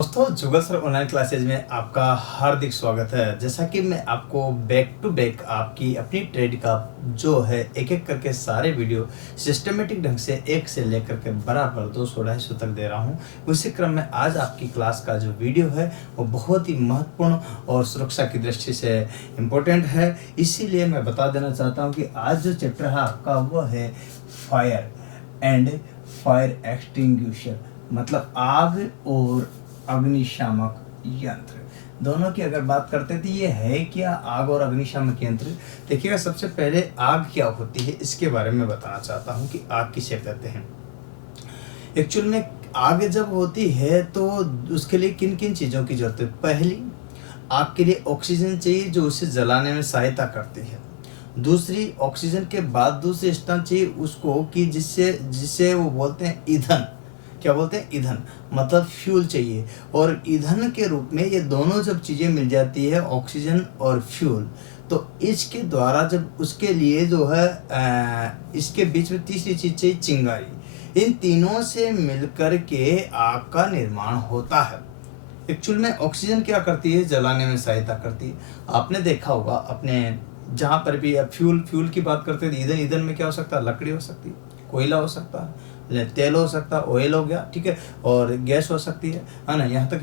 दोस्तों जुगल sir online classes में आपका हार्दिक स्वागत है। जैसा कि मैं आपको बैक टू बैक आपकी अपनी ट्रेड का जो है एक एक करके सारे वीडियो सिस्टमेटिक ढंग से एक से लेकर के बराबर 200-250 तक दे रहा हूं, उसी क्रम में आज आपकी क्लास का जो वीडियो है वो बहुत ही महत्वपूर्ण और सुरक्षा की दृष्टि से इम्पोर्टेंट है। इसीलिए मैं बता देना चाहता हूँ कि आज जो चैप्टर है आपका वो है फायर एंड फायर एक्सटिंग्विशर, मतलब आग और अग्निशामक यंत्र। दोनों की अगर बात करते हैं तो ये है क्या, आग और अग्निशामक यंत्र। देखिएगा, सबसे पहले आग क्या होती है इसके बारे में बताना चाहता हूँ कि आग किसे कहते हैं। एक्चुअल में आग जब होती है तो उसके लिए किन किन चीज़ों की जरूरत है। पहली, आग के लिए ऑक्सीजन चाहिए जो उसे जलाने में सहायता करती है। दूसरी, ऑक्सीजन के बाद दूसरी स्तर चाहिए उसको कि जिससे जिसे वो बोलते हैं ईंधन। क्या बोलते हैं? ईंधन, मतलब फ्यूल चाहिए। और ईंधन के रूप में ये दोनों जब चीज़ें मिल जाती है, ऑक्सीजन और फ्यूल, तो इसके द्वारा जब उसके लिए जो है इसके बीच में तीसरी चीज़ चाहिए चिंगारी। इन तीनों से मिलकर के आग का निर्माण होता है। एक्चुअल में ऑक्सीजन क्या करती है? जलाने में सहायता करती है। आपने देखा होगा अपने जहाँ पर भी फ्यूल की बात करते हैं, ईंधन में क्या हो सकता है? लकड़ी हो सकती है, कोयला हो सकता है, तेल हो सकता है, ऑयल हो गया, ठीक है, और गैस हो सकती है ना। यहाँ तक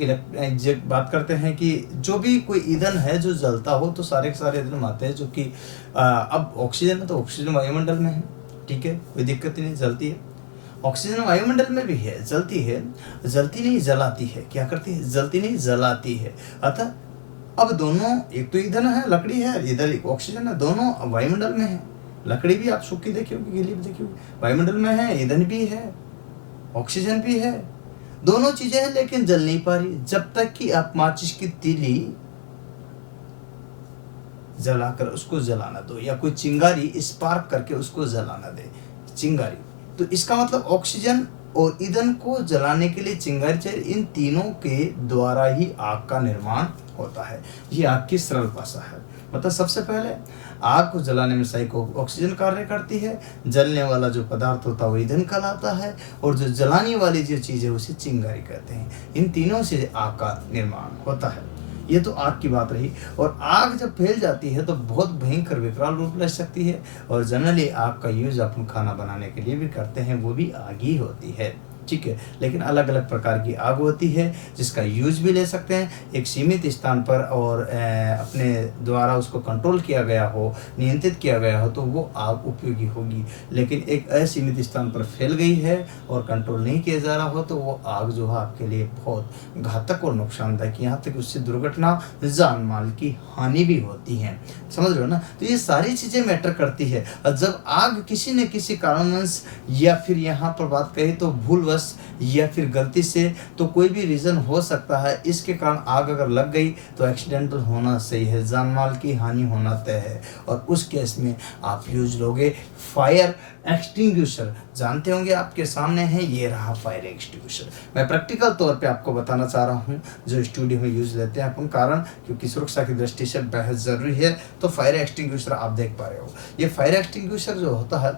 जब बात करते हैं कि जो भी कोई ईंधन है जो जलता हो तो सारे के सारे ईंधन आते हैं जो कि अब ऑक्सीजन है तो ऑक्सीजन वायुमंडल में है, ठीक है, कोई दिक्कत नहीं, जलती है। ऑक्सीजन वायुमंडल में भी है, जलती है, जलती नहीं जलाती है। क्या करती है? जलती नहीं जलाती है। अतः अब दोनों, एक तो ईंधन है, लकड़ी है, इधर एक ऑक्सीजन है, दोनों वायुमंडल में है। लकड़ी भी आप सूखी देखी होगी, गीली भी देखी होगी, वायुमंडल में है, ईंधन भी है, ऑक्सीजन भी है, दोनों चीजें हैं, लेकिन जल नहीं पा रही। जब तक कि आप माचिस की तीली जलाकर उसको जलाना दो या कोई चिंगारी स्पार्क करके उसको जलाना दे, चिंगारी, तो इसका मतलब ऑक्सीजन और ईंधन को जलाने के लिए चिंगारी चाहिए। इन तीनों के द्वारा ही आग का निर्माण होता है। ये आग की सरल भाषा है। मतलब सबसे पहले आग को जलाने में सहायक ऑक्सीजन कार्य करती है, जलने वाला जो पदार्थ होता है वो ईंधन कहलाता है, और जो जलाने वाली जो चीज़ है उसे चिंगारी कहते हैं। इन तीनों से आग का निर्माण होता है। ये तो आग की बात रही। और आग जब फैल जाती है तो बहुत भयंकर विकराल रूप ले सकती है, और जनरली आग का यूज अपन खाना बनाने के लिए भी करते हैं, वो भी आग ही होती है, ठीक है। लेकिन अलग अलग प्रकार की आग होती है जिसका यूज भी ले सकते हैं एक सीमित स्थान पर, और अपने द्वारा उसको कंट्रोल किया गया हो, नियंत्रित किया गया हो तो वो आग उपयोगी होगी। लेकिन एक असीमित स्थान पर फैल गई है और कंट्रोल नहीं किया जा रहा हो तो वो आग जो है आपके लिए बहुत घातक और नुकसानदायक, यहाँ तक उससे दुर्घटना, जान माल की हानि भी होती है। समझ रहे हो ना? तो ये सारी चीज़ें मैटर करती है। और जब आग किसी न किसी कारणवश, या फिर यहाँ पर बात करें तो भूलवश या फिर गलती से, तो कोई भी रीज़न हो सकता है, इसके कारण आग अगर लग गई तो एक्सीडेंटल होना सही है, जान माल की हानि होना तय है। और उस केस में आप यूज लोगे फायर एक्सटिंग्विशर। जानते होंगे आपके सामने है, ये रहा फायर एक्सटिंग्विशर। मैं प्रैक्टिकल तौर पे आपको बताना चाह रहा हूँ जो स्टूडियो में यूज लेते हैं अपन, कारण क्योंकि सुरक्षा की दृष्टि से बेहद ज़रूरी है। तो फायर एक्सटिंग्विशर आप देख पा रहे हो। ये फायर एक्सटिंग्विशर जो होता है,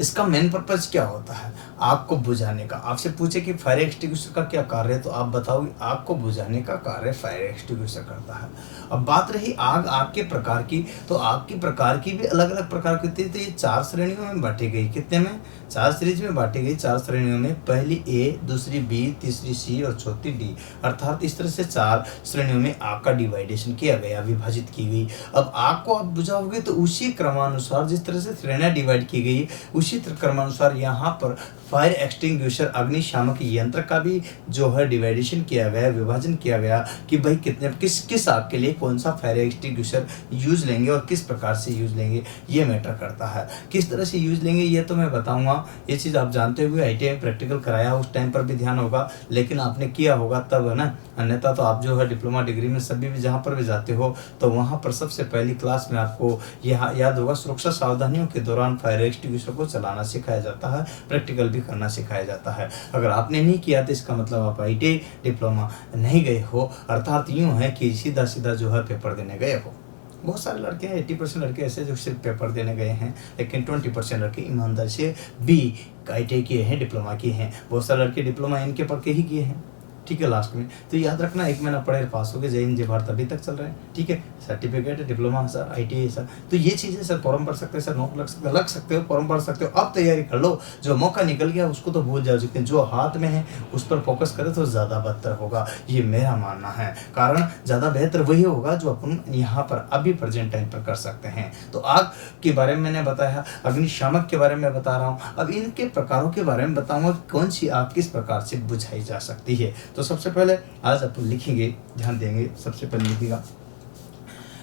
इसका मेन पर्पज क्या होता है? आग को बुझाने का। आपसे पूछे कि फायर एक्सटिंग्विशर का क्या कार्य है, तो आप बताओगे आग को बुझाने का कार्य फायर एक्सटिंग्विशर करता है। अब बात रही आग के प्रकार की, तो आग के प्रकार की भी अलग अलग प्रकार की होती है। तो ये 4 श्रेणियों में बांटी गई। कितने में? 4 सीरीज में बांटी गई, 4 श्रेणियों में। पहली ए, दूसरी बी, तीसरी सी और चौथी डी। अर्थात इस तरह से 4 श्रेणियों में आग का डिवाइडेशन किया गया, विभाजित की गई। अब आग को आप बुझाओगे तो उसी क्रमानुसार, जिस तरह से श्रेणियां डिवाइड की गई, उसी क्रमानुसार यहाँ पर फायर एक्सटिंग्विशर अग्निशामक यंत्र का भी जो है डिवाइडेशन किया गया, विभाजन किया गया कि भाई कितने किस आग के लिए कौन सा फायर एक्सटिंग्विशर यूज लेंगे और किस प्रकार से यूज लेंगे, ये मैटर करता है। किस तरह से यूज लेंगे ये तो मैं बताऊंगा। ये चीज़ आप जानते हुए ITI में प्रैक्टिकल कराया, उस टाइम पर भी ध्यान होगा, लेकिन आपने किया होगा तब, है ना। अन्यथा तो आप जो है डिप्लोमा डिग्री में सभी भी जहाँ पर भी जाते हो तो वहाँ पर सबसे पहली क्लास में आपको यह याद होगा, सुरक्षा सावधानियों के दौरान फायर एक्सटिंग्विशर को चलाना सिखाया जाता है, प्रैक्टिकल भी करना सिखाया जाता है। अगर आपने नहीं किया तो इसका मतलब आप ITI डिप्लोमा नहीं गए हो, अर्थात यूँ है कि सीधा सीधा जो है पेपर देने गए हो। बहुत सारे लड़के हैं, 80% लड़के ऐसे जो सिर्फ पेपर देने गए हैं, लेकिन 20% लड़के ईमानदारी से भी ITI किए हैं, डिप्लोमा किए हैं। बहुत सारे लड़के डिप्लोमा इनके पढ़ के ही किए हैं, ठीक है लास्ट में। तो याद रखना 1 महीना पढ़े पास हो गए, जय हिंद जय भारत अभी तक चल रहे हैं, ठीक है। सर्टिफिकेट है, डिप्लोमा सर, ITI सर, तो ये चीज़ें सर फॉर्म भर सकते हैं सर, नौकरी लग सकते हो, फॉर्म भर सकते हो। अब तैयारी कर लो, जो मौका निकल गया उसको तो भूल जाओ, लेकिन जो हाथ में है उस पर फोकस करें तो ज़्यादा बेहतर होगा, ये मेरा मानना है। कारण ज़्यादा बेहतर वही होगा जो अपन यहाँ पर अभी प्रेजेंट टाइम पर कर सकते हैं। तो आग के बारे में मैंने बताया, अग्निशामक के बारे में बता रहा हूँ, अब इनके प्रकारों के बारे में बताऊंगा कौन सी आग किस प्रकार से बुझाई जा सकती है। तो सबसे पहले आज अपन लिखेंगे, ध्यान देंगे, सबसे पहले लिखिएगा।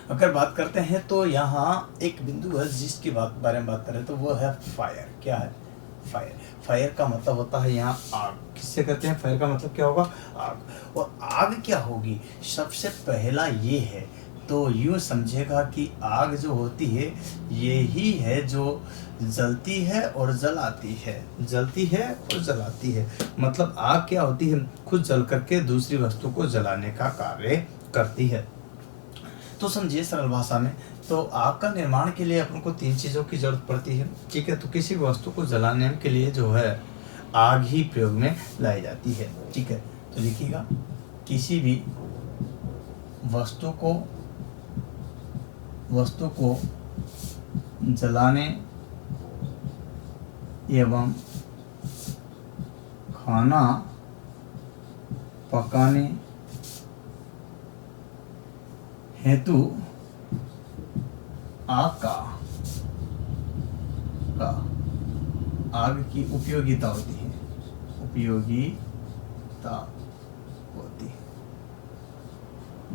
अगर बात करते हैं तो यहाँ एक बिंदु है जिसकी बारे में बात करें तो वो है फायर। क्या है? फायर। फायर का मतलब होता है यहाँ आग। किससे कहते हैं? फायर का मतलब क्या होगा? आग। और आग क्या होगी? सबसे पहला ये है, तो यूँ समझेगा कि आग जो होती है ये ही है जो जलती है और जलाती है, जलती है और जलाती है। मतलब आग क्या होती है? खुद जल करके दूसरी वस्तु को जलाने का कार्य करती है। तो समझिए सरल भाषा में, तो आग का निर्माण के लिए अपन को 3 चीज़ों की जरूरत पड़ती है, ठीक है। तो किसी भी वस्तु को जलाने के लिए जो है आग ही प्रयोग में लाई जाती है, ठीक है। तो लिखिएगा, किसी भी वस्तु को जलाने एवं खाना पकाने हेतु आग की उपयोगिता होती है, उपयोगिता होती है।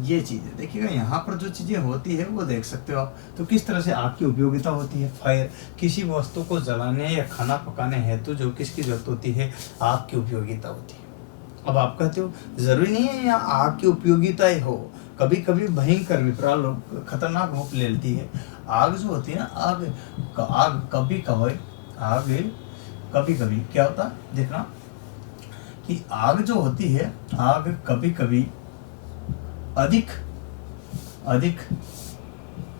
ये चीजें देखिएगा, यहाँ पर जो चीजें होती है वो देख सकते हो आप। तो किस तरह से आग की उपयोगिता होती है? फायर, किसी वस्तु को जलाने या खाना पकाने हेतु जो किसकी जरूरत होती है? आग की उपयोगिता होती है। अब आप कहते हो जरूरी नहीं है यहाँ आग की उपयोगिता ही हो, कभी कभी भयंकर विकराल खतरनाक रूप ले लेती है आग जो होती है ना। आग कभी कभी क्या होता है देखना, कि आग जो होती है, आग कभी कभी अधिक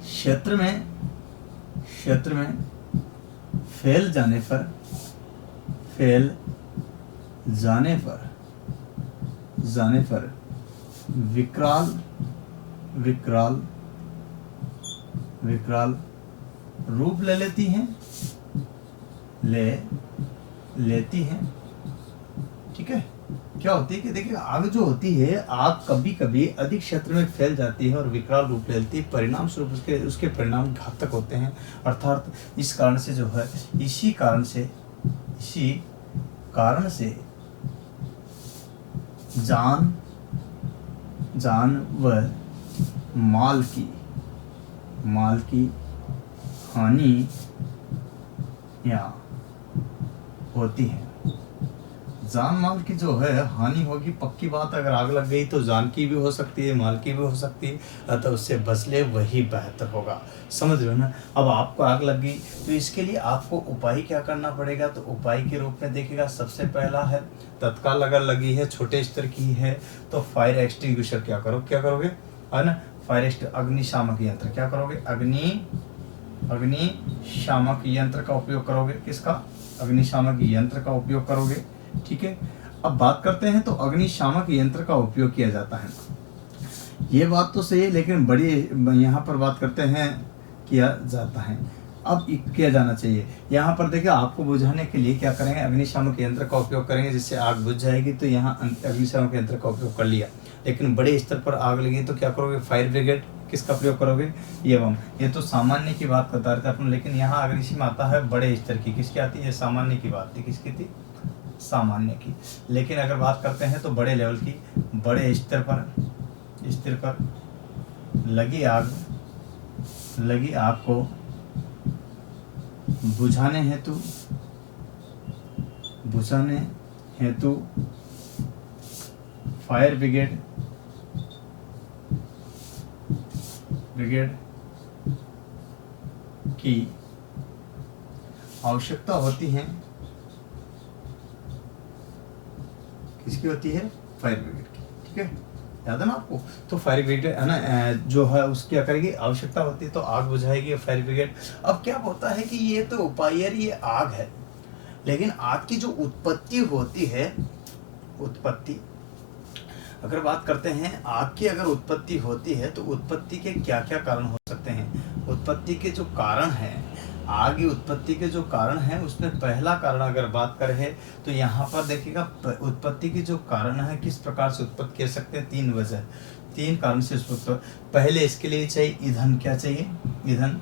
क्षेत्र में फैल जाने पर विकराल रूप ले लेती हैं, ठीक है। क्या होती है कि देखिए, आग जो होती है, आग कभी कभी अधिक क्षेत्र में फैल जाती है और विकराल रूप ले लेती है, परिणाम स्वरूप उसके परिणाम घातक होते हैं। अर्थात इस कारण से जो है, इसी कारण से जानवर माल की हानि या होती है। जान माल की जो है हानि होगी, पक्की बात। अगर आग लग गई तो जान की भी हो सकती है, माल की भी हो सकती है, अतः उससे बच ले वही बेहतर होगा। समझ रहे हो ना? अब आपको आग लग गई तो इसके लिए आपको उपाय क्या करना पड़ेगा? तो उपाय के रूप में देखिएगा, सबसे पहला है तत्काल अगर लगी है, छोटे स्तर की है, तो फायर एक्सटिंग्विशर क्या करोगे, है ना? अग्निशामक यंत्र क्या करोगे? अग्निशामक यंत्र का उपयोग करोगे। किसका? अग्निशामक यंत्र का उपयोग करोगे, ठीक है। अब बात करते हैं तो अग्निशामक यंत्र का उपयोग किया जाता है, ये बात तो सही है, लेकिन बड़ी यहाँ पर बात करते हैं किया जाता है। अब किया जाना चाहिए। यहाँ पर देखिए, आपको बुझाने के लिए क्या करेंगे? अग्निशामक यंत्र का उपयोग करेंगे, जिससे आग बुझ जाएगी। तो यहाँ अग्निशामक यंत्र का उपयोग कर लिया, लेकिन बड़े स्तर पर आग लगी तो क्या करोगे? फायर ब्रिगेड किसका प्रयोग करोगे? एवं, ये तो सामान्य की बात बता रहे थे अपन, लेकिन यहाँ अग्निशम आता है बड़े स्तर की। किसकी आती है? सामान्य की बात थी। किसकी थी? सामान्य की। लेकिन अगर बात करते हैं तो बड़े लेवल की, बड़े स्तर पर लगी आग को बुझाने हेतु फायर ब्रिगेड की आवश्यकता होती है। किसकी होती है? फायर ब्रिगेड की, ठीक है। याद है ना आपको? तो फायर ब्रिगेड है ना, जो है उसकी क्या करेगी? आवश्यकता होती है, तो आग बुझाएगी फायर ब्रिगेड। अब क्या होता है कि ये तो उपाय, ये आग है, लेकिन आग की जो उत्पत्ति होती है, अगर बात करते हैं आग की अगर उत्पत्ति होती है तो उत्पत्ति के क्या क्या कारण हो सकते हैं। उत्पत्ति के जो कारण हैं, आग की उत्पत्ति के जो कारण हैं, उसमें पहला कारण अगर बात करें तो यहाँ पर देखिएगा उत्पत्ति की जो कारण है किस प्रकार से उत्पत्ति कर सकते हैं। 3 वजह, 3 कारण से उत्पत्ति। पहले इसके लिए चाहिए ईंधन, क्या चाहिए, ईंधन,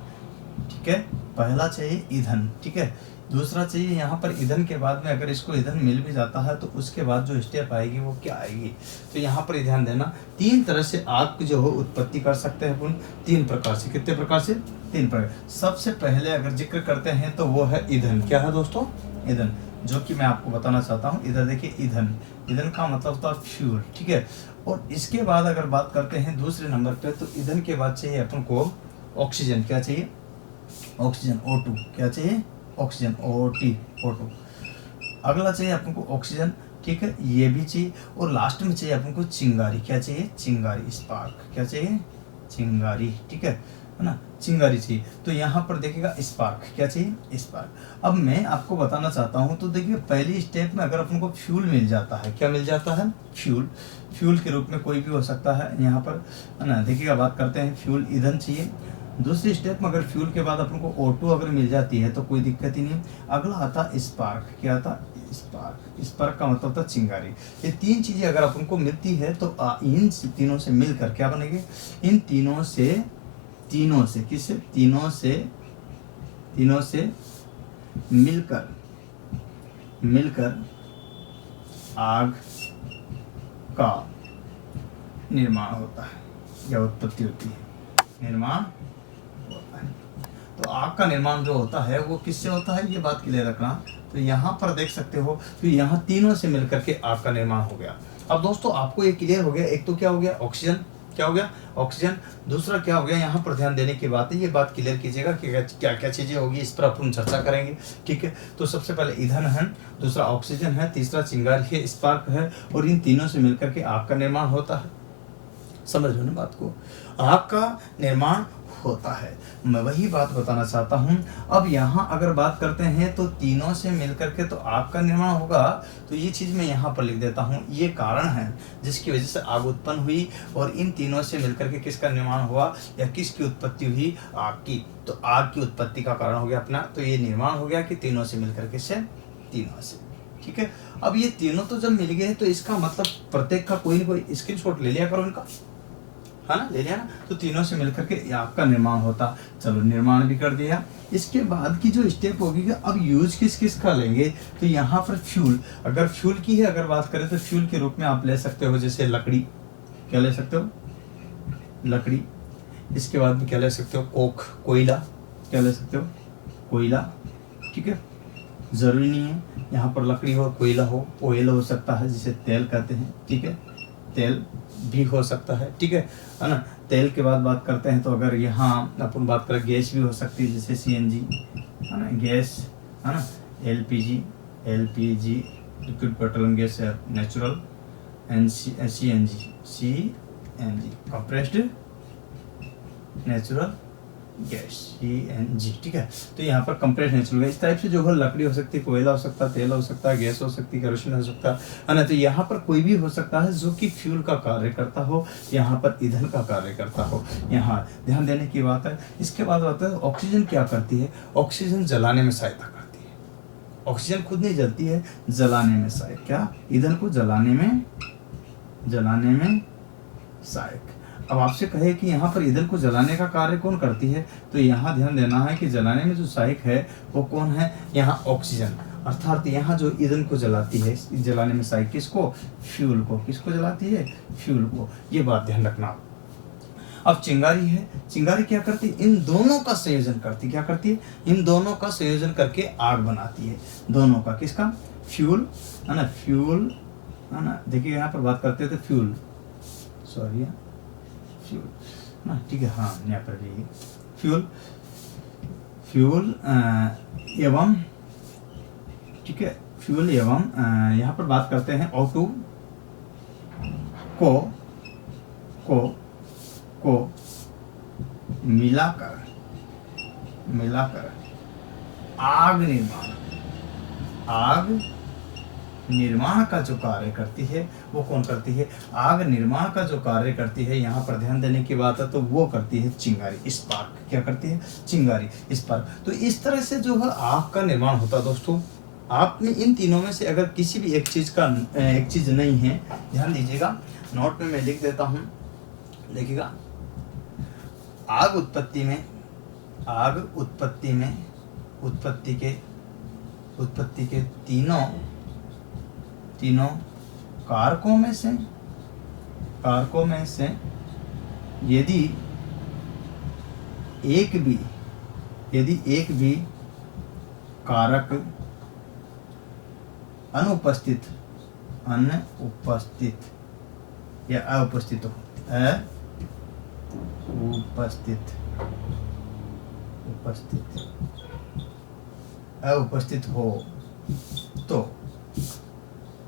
ठीक है, पहला चाहिए ईंधन, ठीक है। दूसरा चाहिए यहाँ पर ईंधन के बाद में अगर इसको ईंधन मिल भी जाता है तो उसके बाद जो स्टेप आएगी वो क्या आएगी। तो यहाँ पर ध्यान देना, 3 तरह से आग जो हो उत्पत्ति कर सकते हैं अपन, 3 प्रकार से। कितने प्रकार से, 3 प्रकार। सबसे पहले अगर जिक्र करते हैं तो वो है ईंधन। क्या है दोस्तों, ईंधन, जो कि मैं आपको बताना चाहता हूँ। इधर देखिए ईंधन, ईंधन का मतलब होता है फ्यूल, ठीक है। और इसके बाद अगर बात करते हैं दूसरे नंबर पे, तो ईंधन के बाद चाहिए अपन को ऑक्सीजन। क्या चाहिए, ऑक्सीजन, O2। क्या चाहिए, ऑक्सीजन, O2। अगला चाहिए अपन को ऑक्सीजन, ठीक है, ये भी चाहिए। और लास्ट में चाहिए अपन को चिंगारी। क्या चाहिए, चिंगारी, स्पार्क। क्या चाहिए, चिंगारी, ठीक है ना, चिंगारी चाहिए। तो यहाँ पर देखिएगा स्पार्क, क्या चाहिए, स्पार्क। अब मैं आपको बताना चाहता हूँ, तो देखिए पहली स्टेप में अगर अपन को फ्यूल मिल जाता है, क्या मिल जाता है, फ्यूल। फ्यूल के रूप में कोई भी हो सकता है यहाँ पर, है ना। देखिएगा बात करते हैं फ्यूल, ईंधन चाहिए। दूसरी स्टेप में अगर फ्यूल के बाद अपन को O2 अगर मिल जाती है तो कोई दिक्कत ही नहीं। अगला आता स्पार्क। क्या आता, स्पार्क। स्पार्क का मतलब होता चिंगारी। ये 3 चीजें अगर अपन को मिलती है तो इन तीनों से मिलकर क्या बनेगी, इन तीनों से किससे, तीनों से मिलकर आग का निर्माण होता है या उत्पत्ति होती है, निर्माण होता है। तो आग का निर्माण जो होता है वो किससे होता है, ये बात क्लियर रखना। तो यहाँ पर देख सकते हो कि यहाँ तीनों से मिलकर के आग का निर्माण हो गया। अब दोस्तों आपको ये क्लियर हो गया, एक तो क्या हो गया, ऑक्सीजन, क्या हो गया, ऑक्सीजन। दूसरा क्या हो गया, यहाँ पर ध्यान देने की बात है, ये बात क्लियर कीजिएगा कि क्या क्या चीजें होगी, इस पर अपन चर्चा करेंगे, ठीक है। तो सबसे पहले ईंधन है, दूसरा ऑक्सीजन है, तीसरा चिंगारी है, स्पार्क है, और इन तीनों से मिलकर के आग का निर्माण होता है। समझ लो ना बात को, आग का निर्माण होता है। मैं वही बात बताना चाहता हूँ। अब यहाँ अगर बात करते हैं तो तीनों से मिलकर के तो आग का निर्माण होगा। तो ये चीज़ मैं यहाँ पर लिख देता हूँ, ये कारण है जिसकी वजह से आग उत्पन्न हुई, और इन तीनों से मिलकर के किसका निर्माण हुआ या किसकी उत्पत्ति हुई, आग की। तो आग की उत्पत्ति का कारण हो गया अपना, तो ये निर्माण हो गया कि तीनों से मिलकर के से, तीनों से, ठीक है। अब ये तीनों तो जब मिल गए तो इसका मतलब प्रत्येक का कोई ना कोई स्क्रीनशॉट ले लिया करो इनका, है ना, ले लिया ना। तो तीनों से मिलकर के आग का निर्माण होता। चलो निर्माण भी कर दिया। इसके बाद की जो स्टेप होगी कि अब यूज किस किस का लेंगे, तो यहाँ पर फ्यूल, अगर फ्यूल की है अगर बात करें तो फ्यूल के रूप में आप ले सकते हो जैसे लकड़ी, क्या ले सकते हो, लकड़ी। इसके बाद भी क्या ले सकते हो, कोख, कोयला, क्या ले सकते हो, कोयला, ठीक है। जरूरी नहीं है यहाँ पर लकड़ी हो कोयला हो, ऑयल हो सकता है जिसे तेल कहते हैं, ठीक है, तेल भी हो सकता है, ठीक है ना। तेल के बाद बात करते हैं तो अगर यहाँ अपन बात करें गैस भी हो सकती है जैसे CNG, है ना, गैस, है ना, LPG, लिक्विड पेट्रोलियम गैस है, natural, and CNG compressed natural gas, CNG, ठीक है। तो यहाँ पर कंप्रेस्ड नेचुरल गैस, इस टाइप से जो है लकड़ी हो सकती है, कोयला हो सकता है, तेल हो सकता है, गैस हो सकती है, केरोसिन हो सकता है ना। तो यहाँ पर कोई भी हो सकता है जो कि फ्यूल का कार्य करता हो, यहाँ पर ईंधन का कार्य करता हो, यहाँ ध्यान देने की बात है। इसके बाद आता है ऑक्सीजन क्या करती है, ऑक्सीजन जलाने में सहायता करती है। ऑक्सीजन खुद नहीं जलती है, जलाने में सहायक, क्या, ईंधन को जलाने में सहायक। अब आपसे कहे कि यहाँ पर ईंधन को जलाने का कार्य कौन करती है, तो यहाँ ध्यान देना है कि जलाने में जो सहायक है वो कौन है, यहाँ ऑक्सीजन। अर्थात यहाँ जो ईंधन को जलाती है, जलाने में सहायक किसको, फ्यूल को, किसको जलाती है, फ्यूल को। ये बात ध्यान रखना। अब चिंगारी है, चिंगारी क्या करती है, इन दोनों का संयोजन करती है, क्या करती है, इन दोनों का संयोजन करके आग बनाती है, दोनों का, किसका, फ्यूल, है ना, फ्यूल, है ना। देखिए यहाँ पर बात करते थे फ्यूल, सॉरी, फ्यूल ना, ठीक है, हाँ यहाँ पर भी फ्यूल एवं, ठीक है, फ्यूल एवं यहाँ पर बात करते हैं O2 को मिलाकर आग निर्माण का जो कार्य करती है वो कौन करती है? आग निर्माण का जो कार्य करती है, यहाँ पर ध्यान देने की बात है, तो वो करती है चिंगारी, स्पार्क। क्या करती है? चिंगारी, स्पार्क। तो इस तरह से जो है आग का निर्माण होता है। दोस्तों, आप में इन तीनों में से अगर किसी भी एक चीज नहीं है, ध्यान दीजिएगा, नोट में मैं लिख देता हूं, देखिएगा। आग उत्पत्ति में उत्पत्ति के तीनों कारकों में से यदि एक भी कारक अनुपस्थित या उपस्थित हो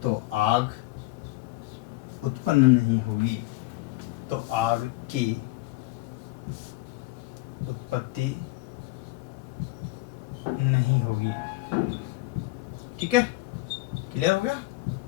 तो आग उत्पन्न नहीं होगी, तो आग की उत्पत्ति नहीं होगी। ठीक है, क्लियर हो गया?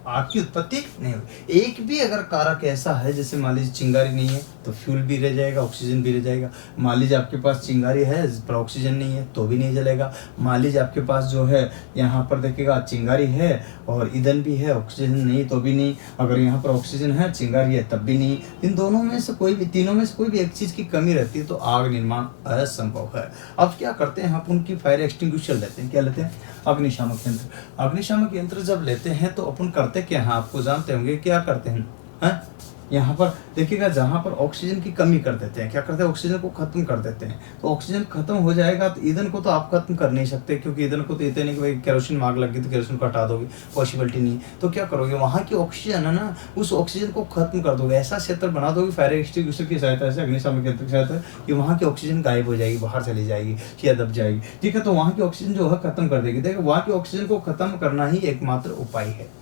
आग की उत्पत्ति नहीं होगी। एक भी अगर कारक ऐसा है, जैसे मान लीजिए चिंगारी नहीं है तो फ्यूल भी रह जाएगा, ऑक्सीजन भी रह जाएगा। मान लीजिए आपके पास चिंगारी है पर ऑक्सीजन नहीं है तो भी नहीं जलेगा। मान लीजिए आपके पास जो है यहाँ पर देखिएगा चिंगारी है और ईंधन भी है, ऑक्सीजन नहीं तो भी नहीं। अगर यहाँ पर ऑक्सीजन है, चिंगारी है, तब भी नहीं। इन तीनों में से कोई भी एक चीज की कमी रहती है तो आग निर्माण असंभव है। अब क्या करते हैं, अपन की फायर एक्सटिंग्विशर लेते हैं। क्या लेते हैं? अग्निशामक यंत्र। अग्निशामक यंत्र जब लेते हैं तो अपन करते क्या हैं, आपको जानते होंगे क्या करते हैं? यहाँ पर देखिएगा, जहाँ पर ऑक्सीजन की कमी कर देते हैं, क्या करते हैं? ऑक्सीजन को खत्म कर देते हैं। तो ऑक्सीजन खत्म हो जाएगा तो ईंधन को तो आप खत्म कर नहीं सकते, क्योंकि ईंधन को तो इतने नहीं कि भाई केरोसिन में आग लग गई तो केरोसिन को हटा दोगे, पॉसिबिलिटी नहीं। तो क्या करोगे, वहाँ की ऑक्सीजन है ना, उस ऑक्सीजन को खत्म कर दोगे। ऐसा क्षेत्र बना दोगे फायर एक्सटिंग्विशर की सहायता से, अग्निशामक यंत्र की सहायता कि वहाँ की ऑक्सीजन गायब हो जाएगी, बाहर चली जाएगी या दब जाएगी। ठीक है, तो वहाँ की ऑक्सीजन जो है खत्म कर देगी। देखो, वहाँ की ऑक्सीजन को खत्म करना ही एकमात्र उपाय है।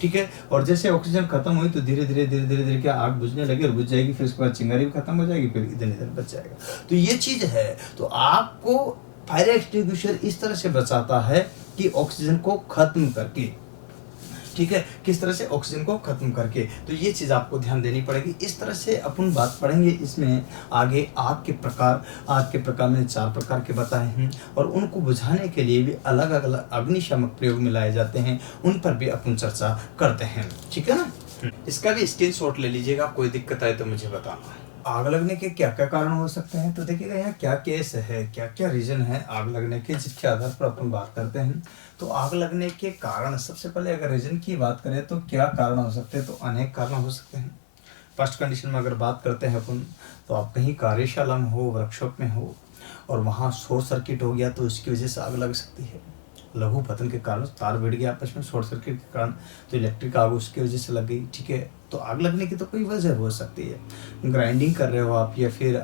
ठीक है, और जैसे ऑक्सीजन खत्म हुई तो धीरे धीरे क्या आग बुझने लगी और बुझ जाएगी, फिर उसके बाद चिंगारी भी खत्म हो जाएगी, फिर ईंधन बच जाएगा। तो ये चीज है। तो आपको फायर एक्सटिंग्विशर इस तरह से बचाता है कि ऑक्सीजन को खत्म करके। ठीक है, किस तरह से? ऑक्सीजन को खत्म करके। तो ये चीज आपको ध्यान देनी पड़ेगी। इस तरह से अपन बात पढ़ेंगे इसमें आगे। आग के प्रकार में 4 प्रकार के बताए हैं और उनको बुझाने के लिए भी अलग अलग अग्निशामक प्रयोग में लाए जाते हैं, उन पर भी अपन चर्चा करते हैं। ठीक है ना? इसका भी स्क्रीनशॉट ले लीजिएगा, कोई दिक्कत आए तो मुझे बताना। आग लगने के क्या क्या कारण हो सकते हैं, तो देखिएगा यहाँ क्या केस है, क्या क्या रीजन है आग लगने के, जिसके आधार पर अपन बात करते हैं। तो आग लगने के कारण, सबसे पहले अगर रीजन की बात करें तो क्या कारण हो सकते हैं, तो अनेक कारण हो सकते हैं। फर्स्ट कंडीशन में अगर बात करते हैं अपन, तो आप कहीं कार्यशाला में हो, वर्कशॉप में हो और वहाँ शॉर्ट सर्किट हो गया तो उसकी वजह से आग लग सकती है। लघु पतन के कारण तार भिड़ गया आपस में, शॉर्ट सर्किट के कारण तो इलेक्ट्रिक आग उसकी वजह से लग गई। ठीक है, तो आग लगने की तो कोई वजह हो सकती है। ग्राइंडिंग कर रहे हो आप या फिर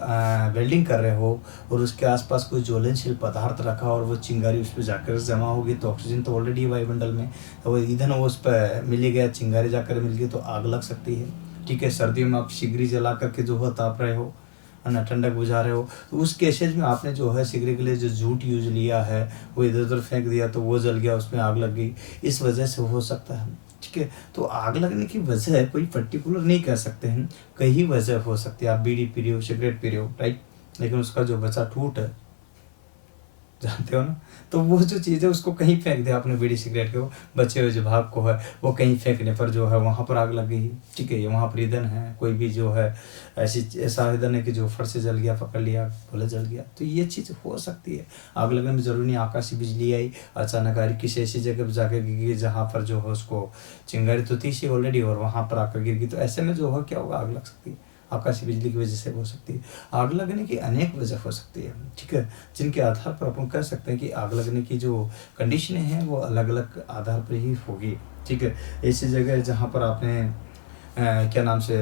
वेल्डिंग कर रहे हो और उसके आसपास कोई ज्वलनशील पदार्थ रखा और वो चिंगारी उस पर जाकर जमा होगी, तो ऑक्सीजन तो ऑलरेडी वायुमंडल में, तो वो ईंधन वो उस पर मिल गया, चिंगारी जाकर मिल गई तो आग लग सकती है। ठीक है, सर्दियों में आप सिगरी जला करके जो है ताप रहे हो ना, ठंडक बुझा रहे हो, तो उस केसेज में आपने जो है सिगरी के लिए जो जूट यूज लिया है वो इधर उधर फेंक दिया तो वो जल गया, उसमें आग लग गई, इस वजह से हो सकता है। ठीक है, तो आग लगने की वजह कोई पर्टिकुलर नहीं कह सकते हैं, कई वजह हो सकती है। आप बीड़ी पी रहे हो, सिगरेट पी रहे हो, राइट, लेकिन उसका जो बचा ठूठ है, जानते हो ना, तो वो जो चीज़ है उसको कहीं फेंक दिया आपने, बीड़ी सिगरेट के वो बचे हुए जो भाग को है वो कहीं फेंकने पर जो है वहाँ पर आग लग गई। ठीक है, ये वहाँ पर ईंधन है, कोई भी जो है ऐसा ईंधन है कि जो फट से जल गया, पकड़ लिया, बोले जल गया, तो ये चीज़ हो सकती है। आग लगने में जरूरी नहीं आकाशीय बिजली आई, अचानक आ रही, किसी ऐसी जगह पर जाकर गिर गई जहाँ पर जो है उसको चिंगारी तो थी सी ऑलरेडी और वहाँ पर आकर गिर गई, तो ऐसे में जो है क्या होगा, आग लग सकती है। आकाशीय बिजली की वजह से हो सकती है। आग लगने की अनेक वजह हो सकती है। ठीक है, जिनके आधार पर अपन कह सकते हैं कि आग लगने की जो कंडीशनें हैं वो अलग अलग आधार पर ही होगी। ठीक है, ऐसी जगह जहाँ पर आपने क्या नाम से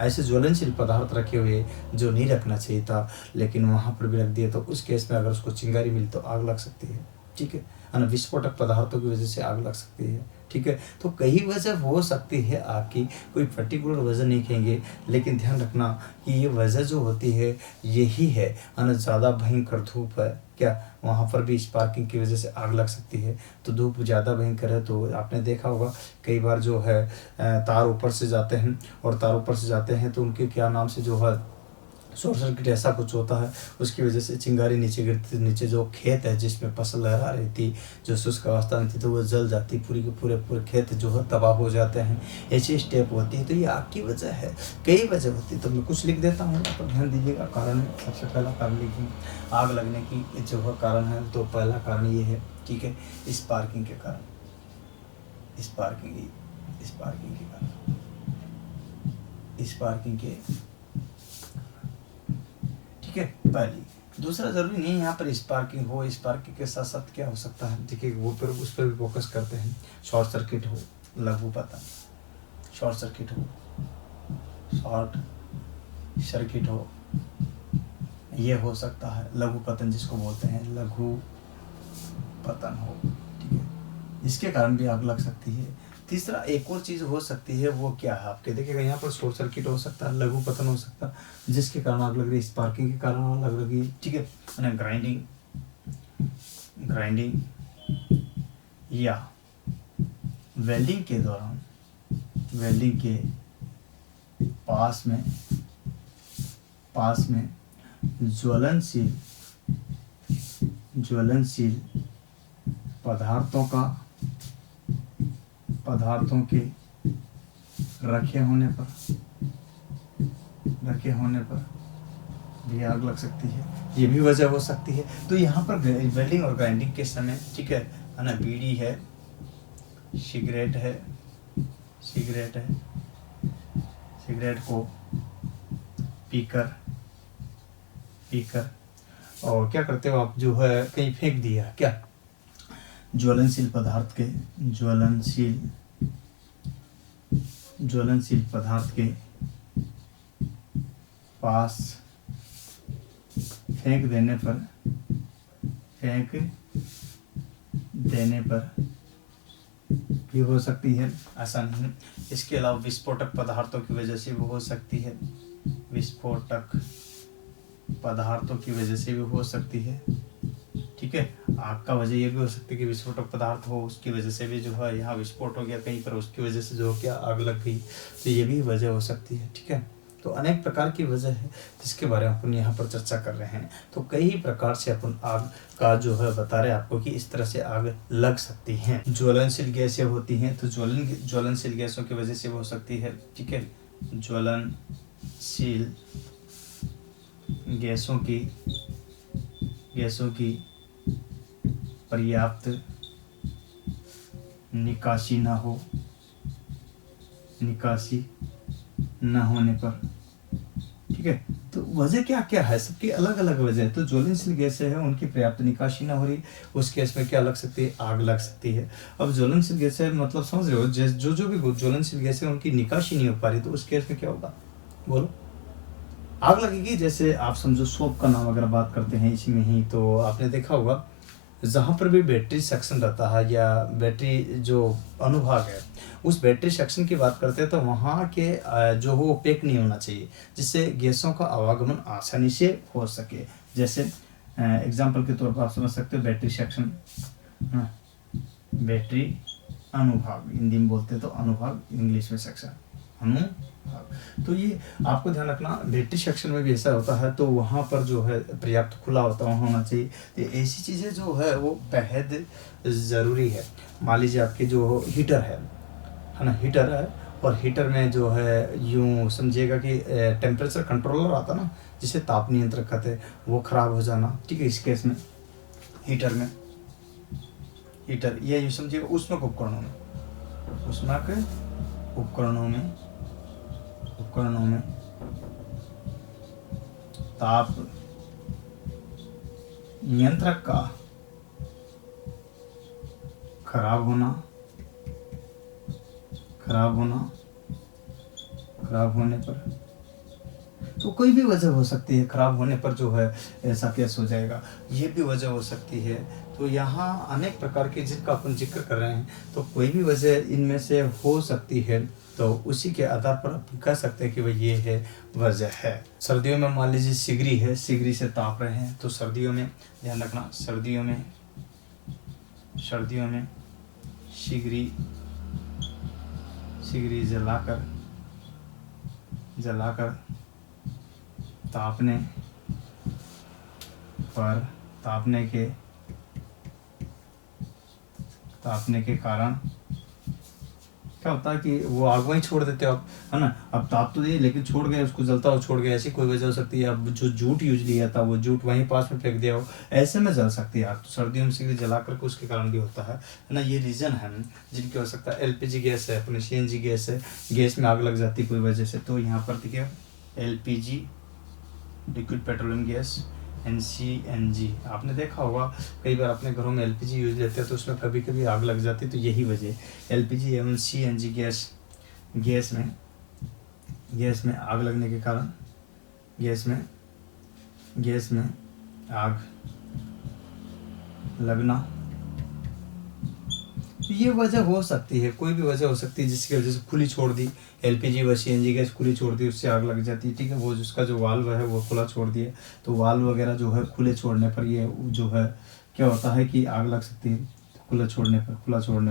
ऐसे ज्वलनशील पदार्थ रखे हुए जो नहीं रखना चाहिए था लेकिन वहाँ पर भी रख दिए, तो उस केस में अगर उसको चिंगारी मिली तो आग लग सकती है। ठीक है, विस्फोटक पदार्थों की वजह से आग लग सकती है। ठीक है। तो कई वजह हो सकती है आपकी, कोई पर्टिकुलर वजह नहीं कहेंगे, लेकिन ध्यान रखना कि ये वजह जो होती है यही है। ज़्यादा भयंकर धूप है क्या, वहाँ पर भी स्पार्किंग की वजह से आग लग सकती है। तो धूप ज़्यादा भयंकर है तो आपने देखा होगा कई बार जो है तार ऊपर से जाते हैं, और तार ऊपर से जाते हैं तो उनके क्या नाम से जो है शॉर्ट सर्किट ऐसा कुछ होता है, उसकी वजह से चिंगारी नीचे गिरती, नीचे जो खेत है जिसमें फसल लहरा रही थी, जो शुष्क अवस्था में थी, तो वो जल जाती, पूरी के पूरे खेत जो है तबाह हो जाते हैं। ऐसी स्टेप होती है। तो ये आग की वजह है, कई वजह होती है। तो मैं कुछ लिख देता हूँ, तो ध्यान दीजिएगा। कारण में सबसे पहला कारण लिखिए, आग लगने की जो है कारण है, तो पहला कारण ये है, ठीक है, स्पार्किंग के कारण, स्पार्किंग के कारण, स्पार्किंग के, ठीक है, पहली। दूसरा जरूरी नहीं है यहाँ पर स्पार्किंग हो, स्पार्किंग के साथ साथ क्या हो सकता है, देखिए वो पर उस पर भी फोकस करते हैं। शॉर्ट सर्किट हो, लघु पतन, शॉर्ट सर्किट हो, शॉर्ट सर्किट हो, ये हो सकता है। लघु पतन जिसको बोलते हैं, लघु पतन हो, ठीक है, इसके कारण भी आग लग सकती है। तीसरा एक और चीज हो सकती है, वो क्या है आपके देखिएगा, यहाँ पर शॉर्ट सर्किट हो सकता है, लघु पतन हो सकता है, जिसके कारण आग लग रही है, स्पार्किंग के कारण आग लग रही है, ठीक है। ग्राइंडिंग या वेल्डिंग के दौरान, वेल्डिंग के पास में ज्वलनशील पदार्थों के रखे होने पर भी आग लग सकती है, ये भी वजह हो सकती है। तो यहाँ पर वेल्डिंग और ग्राइंडिंग के समय, ठीक है ना, बीड़ी है, सिगरेट को पीकर और क्या करते हो आप, जो है कहीं फेंक दिया क्या, ज्वलनशील पदार्थ के पास फेंक देने पर भी हो सकती है, ऐसा नहीं। इसके अलावा विस्फोटक पदार्थों की वजह से भी हो सकती है, विस्फोटक पदार्थों की वजह से भी हो सकती है, ठीक है। आग का वजह ये भी हो सकती है कि विस्फोटक पदार्थ हो, उसकी वजह से भी जो है यहाँ विस्फोट हो गया कहीं पर, उसकी वजह से जो क्या आग लग गई, तो ये भी वजह हो सकती है, ठीक है। तो अनेक प्रकार की वजह है जिसके बारे में अपन यहाँ पर चर्चा कर रहे हैं। तो कई प्रकार से अपन आग का जो है बता रहे हैं आपको कि इस तरह से आग लग सकती हैं। ज्वलनशील गैसें होती हैं, तो ज्वलनशील गैसों की वजह से हो सकती है, ठीक है। ज्वलनशील गैसों की पर्याप्त निकासी न होने पर, ठीक है। तो वजह क्या क्या है, सबकी अलग अलग वजह है। तो ज्वलनशील गैसें हैं, उनकी पर्याप्त निकासी ना हो रही, उस केस में क्या लग सकती है, आग लग सकती है। अब ज्वलनशील गैसें मतलब समझ रहे हो, जो भी ज्वलनशील गैसें उनकी निकासी नहीं हो पा रही, तो उस केस में क्या होगा, बोलो, आग लगेगी। जैसे आप समझो सोप का नाम अगर बात करते हैं इसी में ही, तो आपने देखा होगा जहाँ पर भी बैटरी सेक्शन रहता है या बैटरी जो अनुभाग है, उस बैटरी सेक्शन की बात करते हैं, तो वहाँ के जो हो पैक नहीं होना चाहिए, जिससे गैसों का आवागमन आसानी से हो सके। जैसे एग्जांपल के तौर पर आप समझ सकते हो बैटरी सेक्शन, बैटरी अनुभाग हिंदी में बोलते हैं, तो अनुभाग इंग्लिश में सेक्शन, अनुभाग। तो ये आपको ध्यान रखना, बैटरी सेक्शन में भी ऐसा होता है, तो वहाँ पर जो है पर्याप्त खुला होना चाहिए। तो ऐसी चीज़ें जो है वो बेहद ज़रूरी है। मान लीजिए आपके जो हीटर है ना, हीटर है, और हीटर में जो है यूँ समझिएगा कि टेम्परेचर कंट्रोलर आता ना, जिसे ताप नियंत्रक कहते हैं, वो ख़राब हो जाना, ठीक है। इस केस में हीटर ये यूँ समझिएगा उष्णक उपकरणों में ताप नियंत्रक का खराब होने पर, तो कोई भी वजह हो सकती है, खराब होने पर जो है ऐसा केस हो जाएगा, ये भी वजह हो सकती है। तो तो यहाँ अनेक प्रकार के जिनका अपन जिक्र कर रहे हैं, तो कोई भी वजह इनमें से हो सकती है, तो उसी के आधार पर आप कह सकते हैं कि भाई ये है वजह है। सर्दियों में मान लीजिए सिगरी है, सिगरी से ताप रहे हैं, तो सर्दियों में ध्यान रखना, सर्दियों में सिगरी जलाकर तापने के कारण क्या होता है कि वो आग वहीं छोड़ देते हो आप, है ना। अब ताप तो दिए लेकिन छोड़ गए, उसको जलता हो छोड़ गए, ऐसी कोई वजह हो सकती है। अब जो जूट यूज लिया था वो जूट वहीं पास में फेंक दिया हो, ऐसे में जल सकती है आग। तो सर्दियों में सिगरेट जला करके उसके कारण भी होता है ना। ये रीज़न है जिनकी हो सकता है। एलपीजी गैस है, अपने सीएनजी गैस है, गैस में आग लग जाती है कोई वजह से, तो यहाँ पर देखिए LPG liquid petroleum gas, NCNG आपने देखा होगा कई बार अपने घरों में एलपीजी यूज लेते हैं तो उसमें कभी कभी आग लग जाती है, तो यही वजह एलपीजी एवं CNG गैस में आग लगने के कारण गैस में आग लगना, तो ये वजह हो सकती है, कोई भी वजह हो सकती है जिसकी वजह से खुली छोड़ दी एलपीजी व CNG गैस खुली छोड़ दी, उससे आग लग जाती है। ठीक है, वो जिसका जो वाल्व है वो खुला छोड़ दिया, तो वाल्व वगैरह जो है खुले छोड़ने पर ये जो है क्या होता है कि आग लग सकती है। खुला छोड़ने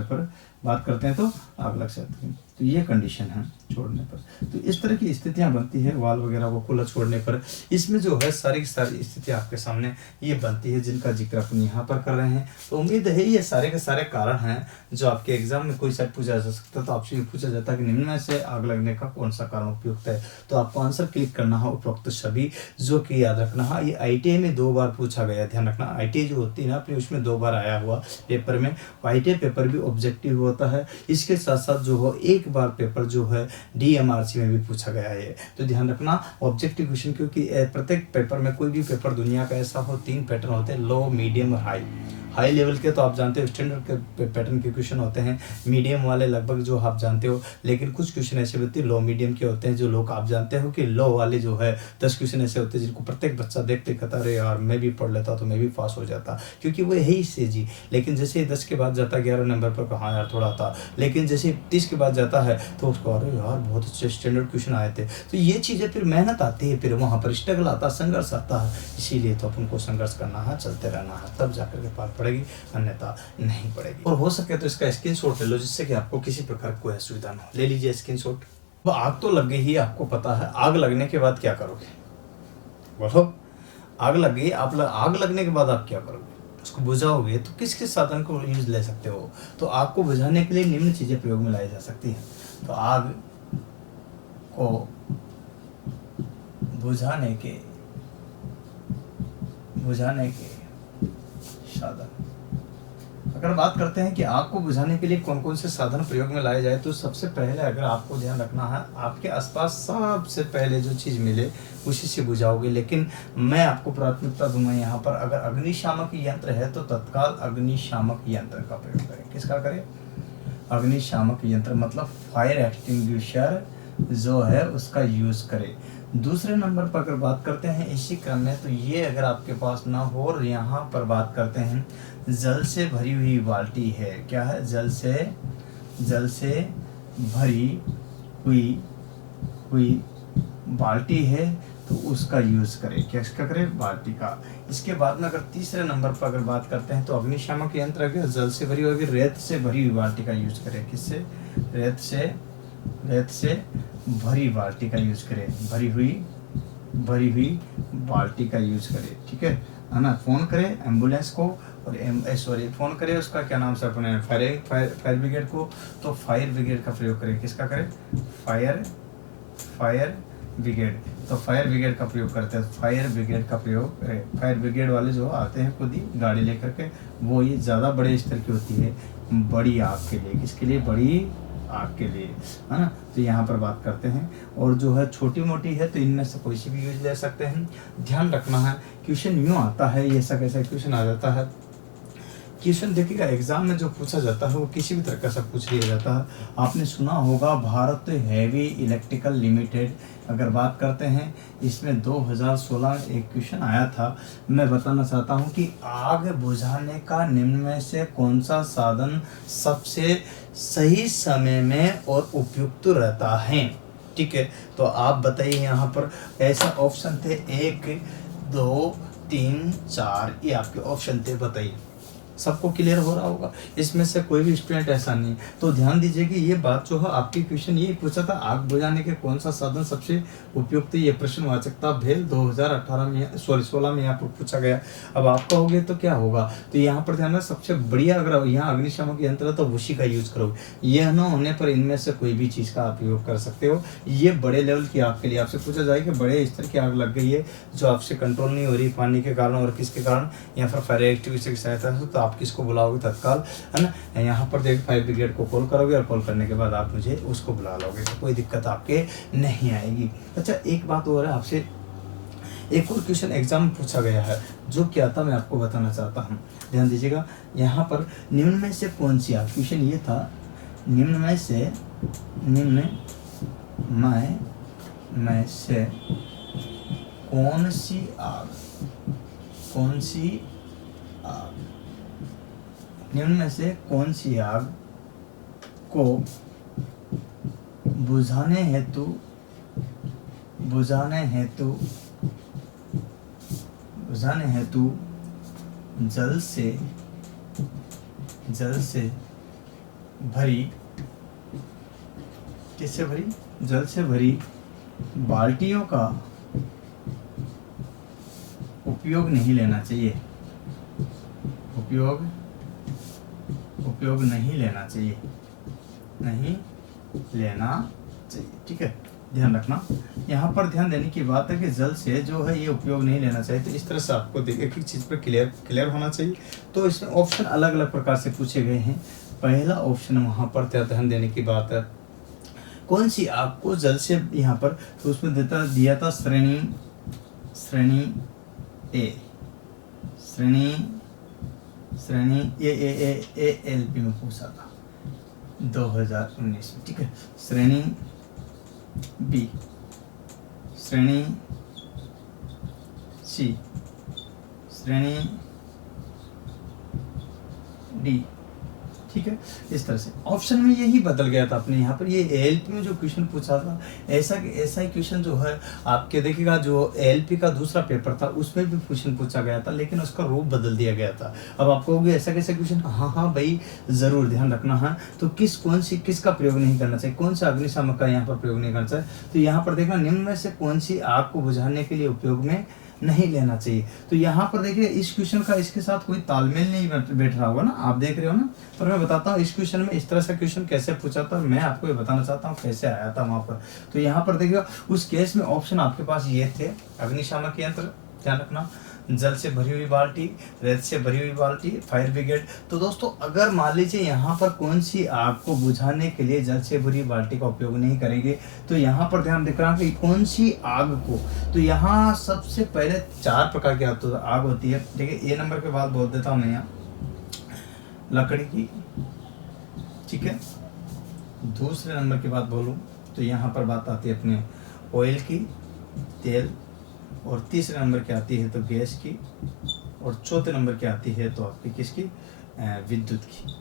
पर बात करते हैं तो आग लग सकती है, तो ये कंडीशन है छोड़ने पर। तो इस तरह की स्थितियां बनती है वाल्व वगैरह को खुला छोड़ने पर। इसमें जो है सारी की सारी स्थितियां आपके सामने ये बनती है जिनका जिक्र अपन यहाँ पर कर रहे हैं। तो उम्मीद है ये सारे के सारे कारण हैं जो आपके एग्जाम में कोई शायद पूछा जा सकता है। तो आपसे ये पूछा जाता है कि निम्न में से आग लगने का कौन सा कारण उपयुक्त है, तो आपको आंसर क्लिक करना है उपरोक्त सभी, जो कि याद रखना है ये ITA में 2 बार पूछा गया। ध्यान रखना ITA जो होती है ना अपनी, उसमें 2 बार आया हुआ पेपर में। ITA पेपर भी ऑब्जेक्टिव होता है, इसके साथ साथ जो हो एक बार पेपर जो है DMRC में भी पूछा गया है। तो ध्यान रखना ऑब्जेक्टिव क्वेश्चन, क्योंकि प्रत्येक पेपर में कोई भी पेपर दुनिया का ऐसा हो 3 पैटर्न होते हैं, लो मीडियम और हाई लेवल के तो आप जानते हो स्टैंडर्ड के पैटर्न के क्वेश्चन होते हैं, मीडियम वाले लगभग जो आप जानते हो, लेकिन कुछ क्वेश्चन ऐसे होते हैं लो मीडियम के होते हैं जो लोग आप जानते हो कि लो वाले जो है 10 क्वेश्चन ऐसे होते हैं जिनको प्रत्येक बच्चा देखते कहता अरे यार मैं भी पढ़ लेता तो मैं भी पास हो जाता, क्योंकि वो यही से जी। लेकिन जैसे 10 के बाद जाता 11 नंबर पर, हाँ यार थोड़ा था, लेकिन जैसे 30 के बाद जाता है तो उसको अरे यार बहुत अच्छे स्टैंडर्ड क्वेश्चन आए थे। तो ये चीज़ें फिर मेहनत आती है, फिर वहाँ पर स्ट्रगल आता है, संघर्ष आता है, इसीलिए तो अपन को संघर्ष करना है, चलते रहना है, तब जाकर के पार पड़ेगी, अन्यथा नहीं पड़ेगी। और हो सके तो इसका स्क्रीनशॉट ले लो जिससे कि आपको किसी प्रकार कोई असुविधा ना हो। ले लीजिए स्क्रीनशॉट। अब आग तो लग गई ही, आपको पता है आग लगने के बाद क्या करोगे, बोलो। आग लग गई, आग लगने के बाद आप क्या करोगे, उसको बुझाओगे तो किस किस साधन को यूज ले सकते हो। तो आग को बुझाने के लिए निम्न चीजें प्रयोग में लाई जा सकती हैं। तो आग को बुझाने के साधन, अगर बात करते हैं कि आग को बुझाने के लिए कौन कौन से साधन प्रयोग में लाए जाए, तो सबसे पहले अगर आपको ध्यान रखना है आपके आसपास सबसे पहले जो चीज़ मिले उसी से बुझाओगे। लेकिन मैं आपको प्राथमिकता दूंगा यहाँ पर, अगर अग्निशामक यंत्र है तो तत्काल अग्निशामक यंत्र का प्रयोग करें। किसका करें, अग्निशामक यंत्र, मतलब फायर एक्सटिंग्विशर जो है उसका यूज करें। दूसरे नंबर पर अगर बात करते हैं इसी क्रम में, तो ये अगर आपके पास ना हो, और यहाँ पर बात करते हैं जल से भरी हुई बाल्टी है, क्या है, जल से भरी हुई बाल्टी है तो उसका यूज करें। किसका करें, बाल्टी का। इसके बाद में अगर तीसरे नंबर पर अगर बात करते हैं तो अग्निशामक यंत्र अगर जल से भरी होगी, रेत से भरी हुई बाल्टी का यूज करें। किससे, रेत से भरी बाल्टी का यूज करें, भरी हुई बाल्टी का यूज करें। ठीक है ना। फोन करें एम्बुलेंस को, और फोन करें उसका क्या नाम से अपने फायर ब्रिगेड को, तो फायर ब्रिगेड का प्रयोग करें। किसका करें, फायर ब्रिगेड। तो फायर ब्रिगेड का प्रयोग करते हैं, फायर ब्रिगेड का प्रयोग करें। फायर ब्रिगेड वाले जो आते हैं खुद ही गाड़ी लेकर के, वो ये ज़्यादा बड़े स्तर की होती है, बड़ी आग के लिए। किसके लिए, बड़ी आग के लिए, है ना। तो यहाँ पर बात करते हैं, और जो है छोटी मोटी है तो इनमें से कोई सी भी यूज ले सकते हैं। ध्यान रखना है क्वेश्चन यूँ आता है, ये ऐसा कैसा क्वेश्चन आ जाता है क्वेश्चन देखिएगा एग्जाम में जो पूछा जाता है वो किसी भी तरह का पूछ लिया जाता है। आपने सुना होगा भारत हैवी इलेक्ट्रिकल लिमिटेड, अगर बात करते हैं इसमें 2016 में एक क्वेश्चन आया था। मैं बताना चाहता हूं कि आग बुझाने का निम्न में से कौन सा साधन सबसे सही समय में और उपयुक्त रहता है। ठीक है, तो आप बताइए यहाँ पर ऐसा ऑप्शन थे 1 2 3 4, ये आपके ऑप्शन थे, बताइए। सबको क्लियर हो रहा होगा, इसमें से कोई भी स्टूडेंट ऐसा नहीं। तो ध्यान दीजिए कि ये बात जो है आपकी क्वेश्चन ये पूछा था आग बुझाने के कौन सा साधन सबसे उपयुक्त, ये प्रश्नवाचकता भेल 2018 में 16 में यहाँ पर पूछा गया। अब आपका हो गया तो क्या होगा, तो यहाँ पर ध्यान सबसे बढ़िया अगर यहाँ अग्निशामक यंत्र है तो उसी का यूज करो। यह न होने पर इनमें से कोई भी चीज़ का आप उपयोग कर सकते हो। ये बड़े लेवल की आग के लिए आपसे पूछा जाए कि बड़े स्तर की आग लग गई है जो आपसे कंट्रोल नहीं हो रही पानी के कारण और किसके कारण, या फिर फायर एक्टिविटी की सहायता से, तो आप किसको बुलाओगे तत्काल, है ना। यहाँ पर देखिए फायर ब्रिगेड को कॉल करोगे और कॉल करने के बाद आप मुझे उसको बुला लोगे, तो कोई दिक्कत आपके नहीं आएगी। अच्छा, एक बात और है, आपसे एक और क्वेश्चन एग्जाम में पूछा गया है, जो क्या था मैं आपको बताना चाहता हूँ। ध्यान दीजिएगा, यहाँ पर निम्न में से कौन सी आग, क्वेश्चन ये था निम्न में से कौन सी आग निम्न में से कौन सी आग को बुझाने हेतु जल से भरी, किससे भरी, जल से भरी बाल्टियों का उपयोग नहीं लेना चाहिए, उपयोग नहीं लेना चाहिए। ठीक है, ध्यान रखना। यहाँ पर ध्यान देने की बात है कि जल से जो है ये उपयोग नहीं लेना चाहिए। तो इस तरह से आपको एक एक चीज़ पर क्लियर होना चाहिए। तो इसमें ऑप्शन अलग अलग प्रकार से पूछे गए हैं। पहला ऑप्शन वहाँ पर ध्यान देने की बात है, कौन सी आपको जल से, यहाँ पर तो उसमें दिया था श्रेणी ALP में पूछा था 2019 में। ठीक है, श्रेणी बी, श्रेणी सी, श्रेणी डी। ठीक है, इस तरह से ऑप्शन में यही बदल गया था अपने यहाँ पर। ये ALP में जो क्वेश्चन पूछा था ऐसा ही क्वेश्चन जो है आपके देखिएगा, जो ALP का दूसरा पेपर था उसमें भी क्वेश्चन पूछा गया था, लेकिन उसका रूप बदल दिया गया था। अब आप कहोगे ऐसा कैसा क्वेश्चन, हाँ भाई जरूर ध्यान रखना है। तो किसका प्रयोग नहीं करना चाहिए, कौन सा अग्निशामक का यहाँ पर प्रयोग नहीं करना चाहिए। तो यहाँ पर देखना निम्न में से कौन सी आग को बुझाने के लिए उपयोग में नहीं लेना चाहिए। तो यहाँ पर देखिए इस क्वेश्चन का इसके साथ कोई तालमेल नहीं बैठ रहा होगा ना, आप देख रहे हो ना। पर मैं बताता हूँ इस क्वेश्चन में इस तरह से क्वेश्चन कैसे पूछा था, मैं आपको ये बताना चाहता हूँ कैसे आया था वहाँ पर। तो यहाँ पर देखिएगा उस केस में ऑप्शन आपके पास ये थे, अग्निशामक यंत्र, ध्यान रखना, जल से भरी हुई बाल्टी, रेत से भरी हुई बाल्टी, फायर ब्रिगेड। तो दोस्तों अगर मान लीजिए यहाँ पर कौन सी आग को बुझाने के लिए जल से भरी बाल्टी का उपयोग नहीं करेंगे, तो यहाँ पर ध्यान रखना कि कौन सी आग को, तो यहाँ सबसे पहले 4 प्रकार की आग होती है। ठीक है, ए नंबर के बाद बोल देता हूँ मैं यहाँ लकड़ी की। ठीक है, दूसरे नंबर की बात बोलूँ तो यहाँ पर बात आती है अपने ऑयल की, तेल, और तीसरे नंबर की आती है तो गैस की, और चौथे नंबर की आती है तो आपकी किसकी, विद्युत की।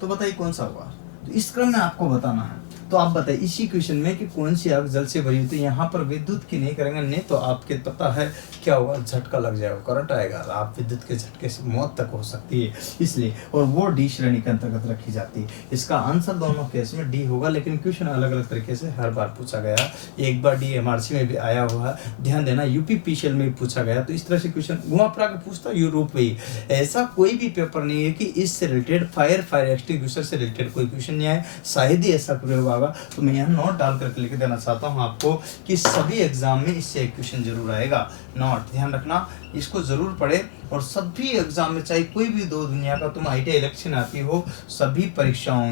तो बताइए कौन सा होगा, तो इस क्रम में आपको बताना है। तो आप बताइए इसी क्वेश्चन में कि कौन सी आग जल से भरी हुई, तो यहाँ पर विद्युत की नहीं करेंगे, नहीं तो आपके पता है क्या होगा, झटका लग जाएगा, करंट आएगा, आप विद्युत के झटके से मौत तक हो सकती है, इसलिए, और वो डी श्रेणी के अंतर्गत रखी जाती है। इसका आंसर दोनों केस में डी होगा, लेकिन क्वेश्चन अलग अलग तरीके से हर बार पूछा गया। एक बार DMRC में भी आया हुआ है, ध्यान देना, UPPCL में भी पूछा गया। तो इस तरह से क्वेश्चन घुमा फिरा के पूछता यूरोप में ही। ऐसा कोई भी पेपर नहीं है कि इससे रिलेटेड फायर एक्सटिंग्विशर से रिलेटेड कोई क्वेश्चन नहीं आए, शायद ही ऐसा प्रयोग होगा। तो मैं यहाँ नोट डाल करके लिख देना चाहता हूँ आपको कि सभी एग्जाम में इससे एक क्वेश्चन जरूर आएगा। नोट ध्यान रखना, इसको जरूर पढ़े, और सभी एग्जाम में चाहे कोई भी दो दुनिया का तुम ITI इलेक्शन आती हो, सभी परीक्षाओं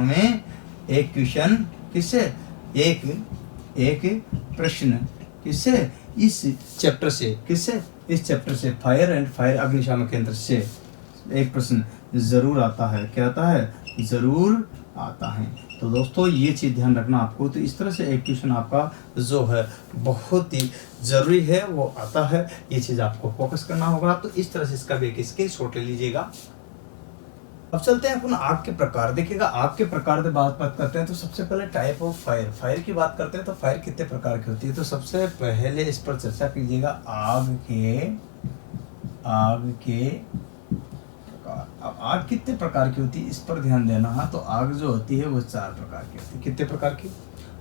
में एक क्वेश्चन किससे, एक प्रश्न किससे, इस चैप्टर से, किससे, इस चैप्टर से, फायर एंड फायर अग्निशामक यंत्र से एक प्रश्न जरूर आता है, क्या आता है, जरूर आता है। तो दोस्तों ये चीज़ ध्यान रखना आपको। तो इस तरह से एक क्वेश्चन आपका जो है बहुत ही जरूरी है वो आता है, ये चीज़ आपको फोकस करना होगा। तो इस तरह से इसका भी एक स्क्रीनशॉट ले लीजिएगा। अब चलते हैं अपन आग के प्रकार। देखिएगा आग के प्रकार से बात करते हैं तो सबसे पहले टाइप ऑफ फायर, फायर की बात करते हैं तो फायर कितने प्रकार की होती है। तो सबसे पहले इस पर चर्चा कीजिएगा आग के प्रकार। अब आग कितने प्रकार की होती है इस पर ध्यान देना। हाँ, तो आग जो होती है वो 4 प्रकार की होती है। कितने प्रकार की,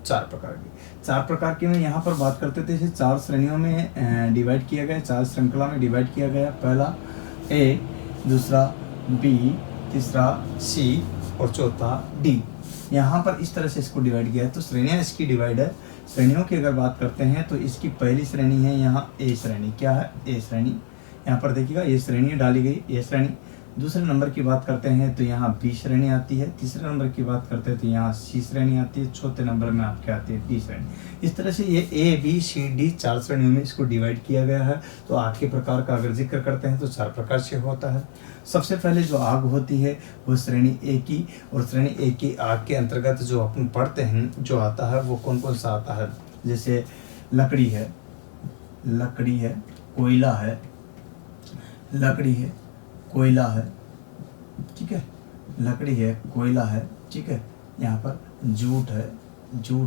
4 प्रकार की। 4 प्रकार की में यहाँ पर बात करते थे, इसे 4 श्रेणियों में डिवाइड किया गया, 4 श्रृंखला में डिवाइड किया गया। पहला ए, दूसरा बी, तीसरा सी और चौथा डी। यहाँ पर इस तरह से इसको डिवाइड किया है। तो श्रेणियाँ इसकी डिवाइड है। श्रेणियों की अगर बात करते हैं तो इसकी पहली श्रेणी है यहाँ ए श्रेणी। क्या है, ए श्रेणी। यहाँ पर देखिएगा ये श्रेणी डाली गई, ए श्रेणी। दूसरे नंबर की बात करते हैं तो यहाँ बी श्रेणी आती है। तीसरे नंबर की बात करते हैं तो यहाँ सी श्रेणी आती है। चौथे नंबर में आपके आती है डी श्रेणी। इस तरह से ये ए बी सी डी 4 श्रेणियों में इसको डिवाइड किया गया है। तो आग के प्रकार का अगर जिक्र करते हैं तो 4 प्रकार से होता है। सबसे पहले जो आग होती है वो श्रेणी ए की, और श्रेणी ए की आग के अंतर्गत जो अपन पढ़ते हैं जो आता है वो कौन कौन सा आता है, जैसे लकड़ी है, कोयला है, लकड़ी है, कोयला है, ठीक है, लकड़ी है, कोयला है, ठीक है। यहाँ पर जूट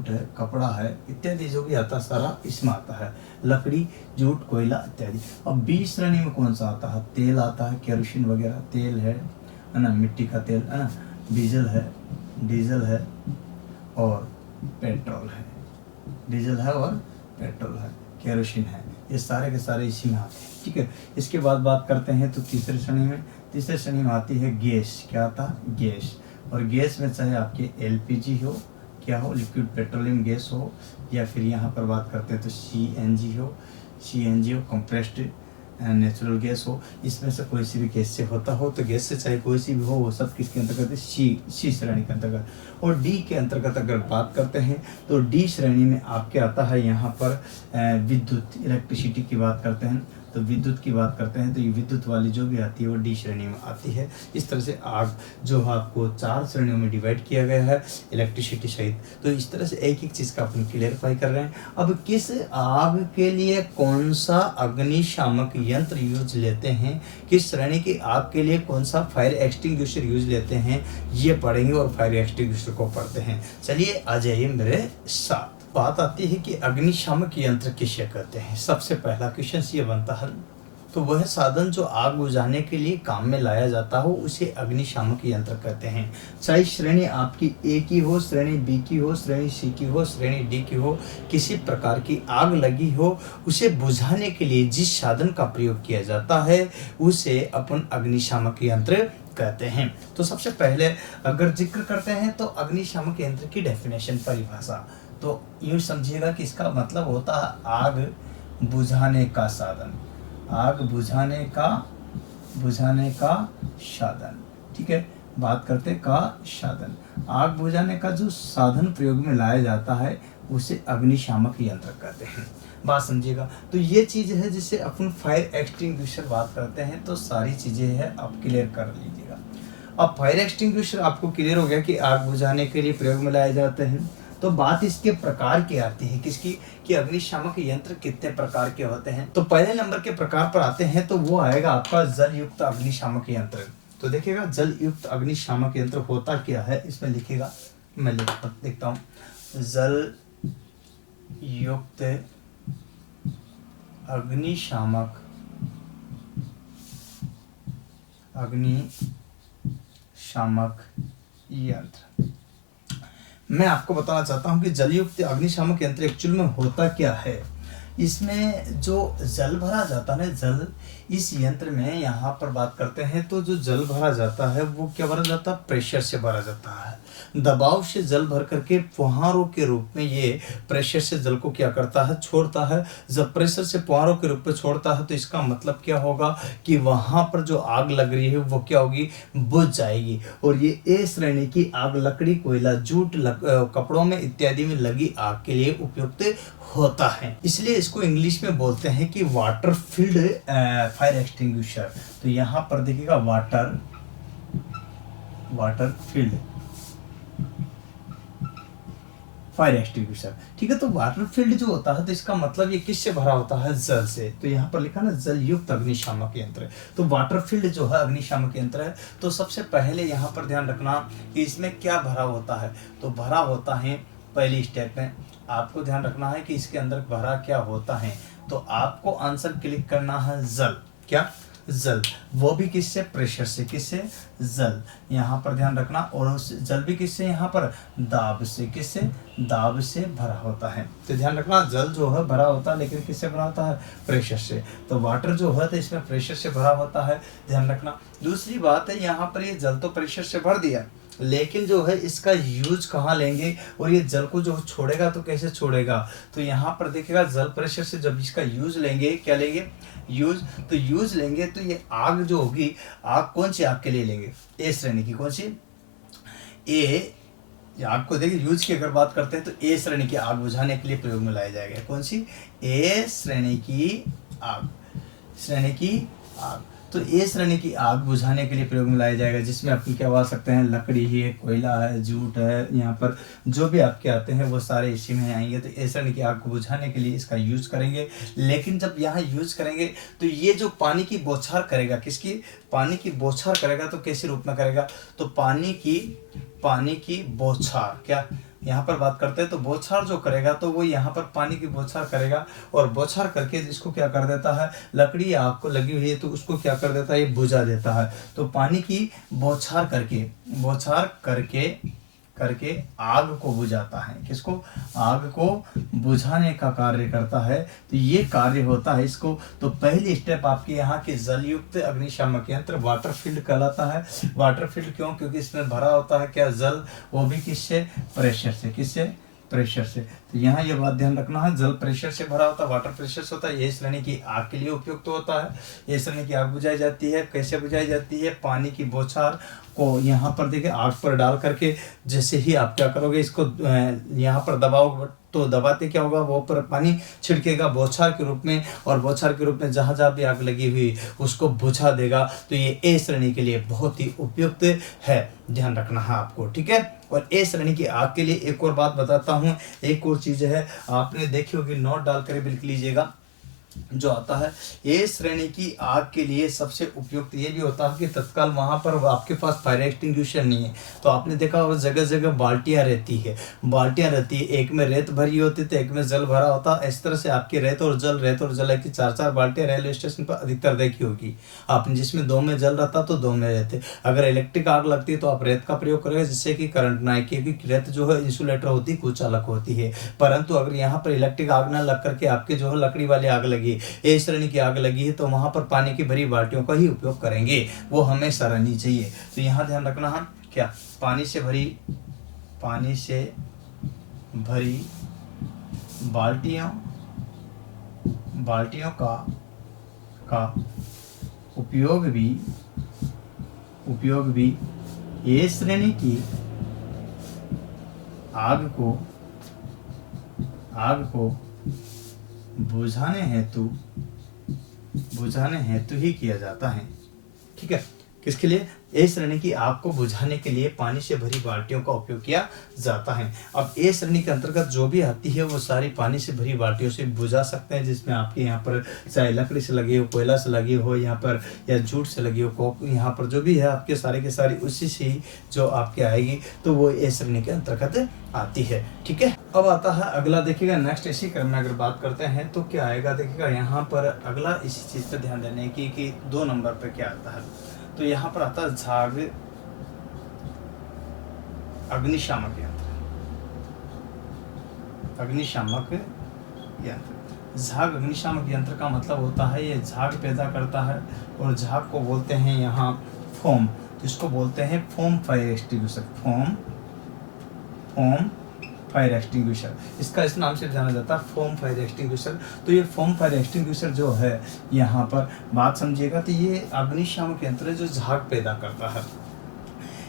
है, कपड़ा है, इत्यादि जो भी आता सारा इसमें आता है। लकड़ी, जूट, कोयला इत्यादि। अब बी श्रेणी में कौन सा आता है, तेल आता है, केरोसिन वगैरह तेल है ना, मिट्टी का तेल है ना, डीजल है और पेट्रोल है, केरोसिन है, ये सारे के सारे इसी में आते हैं, ठीक है। इसके बाद बात करते हैं तो तीसरी श्रेणी में आती है गैस। क्या आता है, गैस। और गैस में चाहे आपके एलपीजी हो, क्या हो, लिक्विड पेट्रोलियम गैस हो, या फिर यहाँ पर बात करते हैं तो सीएनजी हो, कंप्रेस्ड नेचुरल गैस हो, इसमें से कोई सी भी गैस से होता हो तो गैस से चाहे कोई सी भी हो वो सब किसके अंतर्गत है, सी श्रेणी के अंतर्गत। और डी के अंतर्गत अगर बात करते हैं तो डी श्रेणी में आपके आता है यहाँ पर विद्युत, इलेक्ट्रिसिटी की बात करते हैं तो विद्युत की बात करते हैं तो ये विद्युत वाली जो भी आती है वो डी श्रेणी में आती है। इस तरह से आग जो आपको 4 श्रेणियों में डिवाइड किया गया है इलेक्ट्रिसिटी सहित। तो इस तरह से एक एक चीज़ का अपन क्लियरफाई कर रहे हैं। अब किस आग के लिए कौन सा अग्निशामक यंत्र यूज लेते हैं, किस श्रेणी की आग के लिए कौन सा फायर एक्सटिंग्विशर यूज लेते हैं, ये पढ़ेंगे और फायर एक्सटिंग्विशर को पढ़ते हैं। चलिए आ जाइए मेरे साथ। बात आती है कि अग्निशामक यंत्र किसे कहते हैं। सबसे पहला क्वेश्चन ये बनता है, तो वह साधन जो आग बुझाने के लिए काम में लाया जाता हो उसे अग्निशामक यंत्र कहते हैं। चाहे श्रेणी आपकी ए की हो, श्रेणी बी की हो, श्रेणी सी की हो, श्रेणी डी की हो, किसी प्रकार की आग लगी हो उसे बुझाने के लिए जिस साधन का प्रयोग किया जाता है उसे अपन अग्निशामक यंत्र कहते हैं। तो सबसे पहले अगर जिक्र करते हैं तो अग्निशामक यंत्र की डेफिनेशन, परिभाषा, तो यूँ समझिएगा कि इसका मतलब होता है आग बुझाने का साधन, बुझाने का साधन, ठीक है। बात करते का साधन, आग बुझाने का जो साधन प्रयोग में लाया जाता है उसे अग्निशामक यंत्र कहते हैं। बात समझिएगा। तो ये चीज़ है जिसे अपन फायर एक्सटिंग्विशर बात करते हैं। तो सारी चीज़ें हैं, आप क्लियर कर लीजिएगा। अब फायर एक्सटिंग्विशर आपको क्लियर हो गया कि आग बुझाने के लिए प्रयोग में लाए जाते हैं। तो बात इसके प्रकार की आती है, किसकी, कि अग्निशामक यंत्र कितने प्रकार के होते हैं। तो पहले नंबर के प्रकार पर आते हैं तो वो आएगा आपका जल युक्त अग्निशामक यंत्र। तो देखिएगा जल युक्त अग्निशामक यंत्र होता क्या है, इसमें लिखिएगा, मैं लिखता हूँ, जल युक्त अग्निशामक यंत्र। मैं आपको बताना चाहता हूं कि जलयुक्त अग्निशामक यंत्र एक्चुअल में होता क्या है। इसमें जो जल भरा जाता है, जल इस यंत्र में यहाँ पर बात करते हैं तो जो जल भरा जाता है वो क्या भरा जाता है, प्रेशर से भरा जाता है। दबाव से जल भर करके फुहारों के रूप में ये प्रेशर से जल को क्या करता है, छोड़ता है। जब प्रेशर से फुहारों के रूप में छोड़ता है तो इसका मतलब क्या होगा कि वहां पर जो आग लग रही है वो क्या होगी, बुझ जाएगी। और ये ए श्रेणी की आग लकड़ी, कोयला, जूट, कपड़ों में इत्यादि में लगी आग के लिए उपयुक्त होता है। इसलिए इसको इंग्लिश में बोलते हैं कि वाटर फील्ड फायर एक्सटिंग्विशर। तो यहाँ पर देखिएगा वाटर फील्ड फायर एक्सटिंग्विशर। ठीक है, तो वाटर फील्ड जो होता है तो इसका मतलब ये किससे भरा होता है? जल से। तो यहाँ पर लिखा ना जल युक्त अग्निशामक यंत्र। तो वाटर फील्ड जो है अग्निशामक यंत्र है। तो सबसे पहले यहाँ पर ध्यान रखना कि इसमें क्या भरा होता है। तो भरा होता है, पहली स्टेप में आपको ध्यान रखना है कि इसके अंदर भरा क्या होता है। तो आपको आंसर क्लिक करना है जल। क्या? जल। वो भी किससे? प्रेशर से। किससे? जल। यहाँ पर ध्यान रखना। और उस जल भी किससे? यहाँ पर दाब से। किससे? दाब से भरा होता है। तो ध्यान रखना, जल जो है भरा होता है, लेकिन किससे भरा होता है? प्रेशर से। तो वाटर जो है तो इसमें प्रेशर से भरा होता है, ध्यान रखना। दूसरी बात है, यहाँ पर ये जल तो प्रेशर से भर दिया, लेकिन जो है इसका यूज कहाँ लेंगे, और ये जल को जो छोड़ेगा तो कैसे छोड़ेगा। तो यहाँ पर देखिएगा, जल प्रेशर से जब इसका यूज लेंगे, क्या लेंगे? यूज। तो यूज लेंगे तो ये आग जो होगी, आग कौन सी आग के लिए लेंगे? ए श्रेणी की। कौन सी? ए। आग को देखिए, यूज की अगर बात करते हैं तो ए श्रेणी की आग बुझाने के लिए प्रयोग में लाया जाएगा। कौन सी? ए श्रेणी की आग। श्रेणी की आग। तो ए श्रेणी की आग बुझाने के लिए प्रयोग में लाया जाएगा, जिसमें आप क्या बता सकते हैं? लकड़ी है, कोयला है, जूट है, यहाँ पर जो भी आपके आते हैं वो सारे इसी में आएंगे। तो ए श्रेणी की आग को बुझाने के लिए इसका यूज करेंगे। लेकिन जब यहाँ यूज करेंगे तो ये जो पानी की बौछार करेगा, किसकी? पानी की बौछार करेगा। तो कैसे रूप में करेगा? तो पानी की बौछार। क्या यहाँ पर बात करते हैं? तो बौछार जो करेगा तो वो यहाँ पर पानी की बौछार करेगा, और बौछार करके इसको क्या कर देता है? लकड़ी आग को लगी हुई है तो उसको क्या कर देता है? ये बुझा देता है। तो पानी की बौछार करके आग को बुझाता है। किसको? आग को बुझाने का कार्य करता है। तो ये कार्य होता है इसको। तो पहली स्टेप आपके यहाँ के जलयुक्त अग्निशामक यंत्र वाटर फील्ड कहलाता है। वाटर फील्ड क्यों? क्योंकि इसमें भरा होता है क्या? जल। वो भी किससे? प्रेशर से। किससे? प्रेशर से। तो यहाँ ये बात ध्यान रखना है, जल प्रेशर से भरा होता है, वाटर प्रेशर से होता है। ये श्रेणी की आग के लिए उपयुक्त होता है। ये श्रेणी की आग बुझाई जाती है। कैसे बुझाई जाती है? पानी की बौछार को यहाँ पर देखिए आग पर डाल करके, जैसे ही आप क्या करोगे, इसको यहाँ पर दबाओ तो दबाते क्या होगा? वो पर पानी छिड़केगा बौछार के रूप में, और बौछार के रूप में जहाँ जहाँ भी आग लगी हुई उसको बुझा देगा। तो ये ए श्रेणी के लिए बहुत ही उपयुक्त है, ध्यान रखना है आपको। ठीक है, और ए श्रेणी की आग के लिए एक और बात बताता हूँ। एक और चीज है, आपने देखी होगी, नोट डाल कर बिल्कुल लीजिएगा। जो आता है ए श्रेणी की आग के लिए सबसे उपयुक्त ये भी होता है कि तत्काल वहां पर आपके पास फायर एक्सटिंग्विशर नहीं है, तो आपने देखा होगा जगह जगह बाल्टियां रहती है। एक में रेत भरी होती तो एक में जल भरा होता। इस तरह से आपकी रेत और जल की 4-4 बाल्टियां रेलवे स्टेशन पर अधिकतर देखी होगी आपने, जिसमें 2 में जल रहता तो 2 में रहते। अगर इलेक्ट्रिक आग लगती है तो आप रेत का प्रयोग करेंगे, जिससे कि करंट ना आए, क्योंकि रेत जो है इंसुलेटर होती है, कुचालक होती है। परंतु अगर यहाँ पर इलेक्ट्रिक आग ना लग करके आपके जो है लकड़ी वाली आग लगी, ए श्रेणी की आग लगी है, तो वहां पर पानी की भरी बाल्टियों का ही उपयोग करेंगे, वो हमेशा रहनी चाहिए। तो यहाँ ध्यान रखना हम क्या? पानी से भरी बाल्टियों का उपयोग भी ए श्रेणी की आग को बुझाने हेतु ही किया जाता है। ठीक है, किसके लिए? ए श्रेणी की आग को बुझाने के लिए पानी से भरी बाल्टियों का उपयोग किया जाता है। अब ए श्रेणी के अंतर्गत जो भी आती है वो सारी पानी से भरी बाल्टियों से बुझा सकते हैं, जिसमें आपके यहाँ पर चाहे लकड़ी से लगी हो, कोयला से लगी हो, यहाँ पर या जूट से लगी हो, यहाँ पर जो भी है आपके सारे के सारी उसी से ही जो आपके आएगी, तो वो ए श्रेणी के अंतर्गत आती है। ठीक है, अब आता है अगला, देखिएगा नेक्स्ट इसी क्रम में अगर बात करते हैं तो क्या आएगा, देखिएगा यहाँ पर अगला इसी चीज पर ध्यान देने की कि 2 नंबर पर क्या आता है। तो यहाँ पर आता है झाग अग्निशामक यंत्र। झाग अग्निशामक यंत्र का मतलब होता है ये झाग पैदा करता है, और झाग को बोलते हैं यहाँ फोम, जिसको बोलते हैं फोम फायर एक्सटिंग्विशर। इसका इस नाम से जाना जाता है, फोम फायर एक्सटिंग्विशर। तो ये फोम फायर एक्सटिंग्विशर जो है, यहाँ पर बात समझिएगा, तो ये अग्निशामक यंत्र है जो झाग पैदा करता है।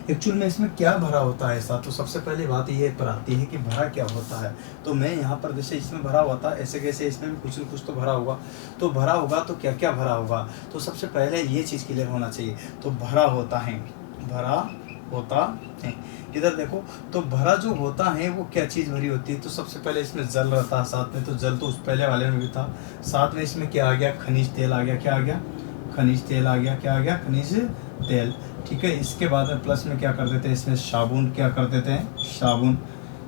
एक्चुअल में इसमें क्या भरा होता है ऐसा, तो सबसे पहले बात ये पर आती है कि भरा क्या होता है। तो मैं यहाँ पर जैसे इसमें भरा हुआ था, ऐसे कैसे इसमें भी कुछ न कुछ तो भरा होगा। तो भरा होगा तो क्या क्या भरा होगा, तो सबसे पहले ये चीज़ क्लियर होना चाहिए। तो भरा होता है, भरा होता है, इधर देखो। तो भरा जो होता है वो क्या चीज़ भरी होती है, तो सबसे पहले इसमें जल रहता है साथ में, तो जल तो उस पहले वाले में भी था। साथ में इसमें क्या आ गया, खनिज तेल आ गया। क्या आ गया, खनिज तेल आ गया। क्या आ गया, खनिज तेल। ठीक है, इसके बाद में प्लस में क्या कर देते हैं, इसमें साबुन। क्या कर देते हैं, साबुन।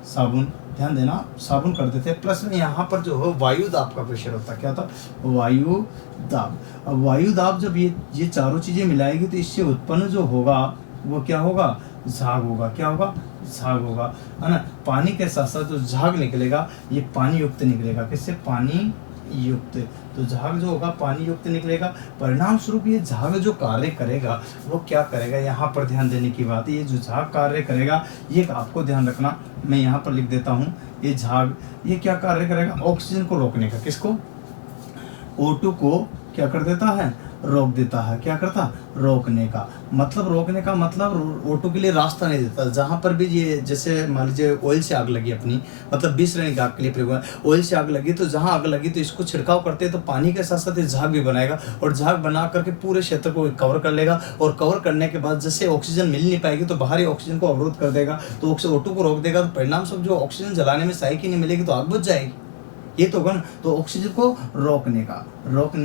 साबुन ध्यान देना, साबुन कर देते हैं। प्लस में यहाँ पर जो है वायु दाब का प्रेशर होता है। क्या था, वायु दाब। अब वायु दाब जब ये चारों चीज़ें मिलाएगी तो इससे उत्पन्न जो होगा वो क्या होगा, झाग होगा। क्या होगा, झाग होगा, है ना। पानी के साथ साथ जो झाग निकलेगा ये पानी युक्त निकलेगा। किससे, पानी युक्त। तो झाग जो होगा पानी युक्त निकलेगा। परिणाम स्वरूप ये झाग जो कार्य करेगा वो क्या करेगा, यहाँ पर ध्यान देने की बात है। ये जो झाग कार्य करेगा ये आपको ध्यान रखना, मैं यहाँ पर लिख देता हूँ। ये झाग ये क्या कार्य करेगा, ऑक्सीजन को रोकने का। किसको, O2 को क्या कर देता है, रोक देता है। क्या करता, रोकने का मतलब, रोकने का मतलब O2 के लिए रास्ता नहीं देता। जहाँ पर भी ये जैसे मान लीजिए ऑयल से आग लगी अपनी, मतलब 20 श्रेणी की आग के लिए प्रयोग हुआ, ऑयल से आग लगी तो जहाँ आग लगी तो इसको छिड़काव करते हैं तो पानी के साथ साथ ये झाग भी बनाएगा और झाग बना करके पूरे क्षेत्र को कवर कर लेगा। और कवर करने के बाद जैसे ऑक्सीजन मिल नहीं पाएगी तो बाहरी ऑक्सीजन को अवरोध कर देगा, तो O2 को रोक देगा। तो परिणाम स्वरूप जो ऑक्सीजन जलाने में सहायक ही नहीं मिलेगी तो आग बुझ जाएगी। ये तो होगा ना, तो ऑक्सीजन को रोकने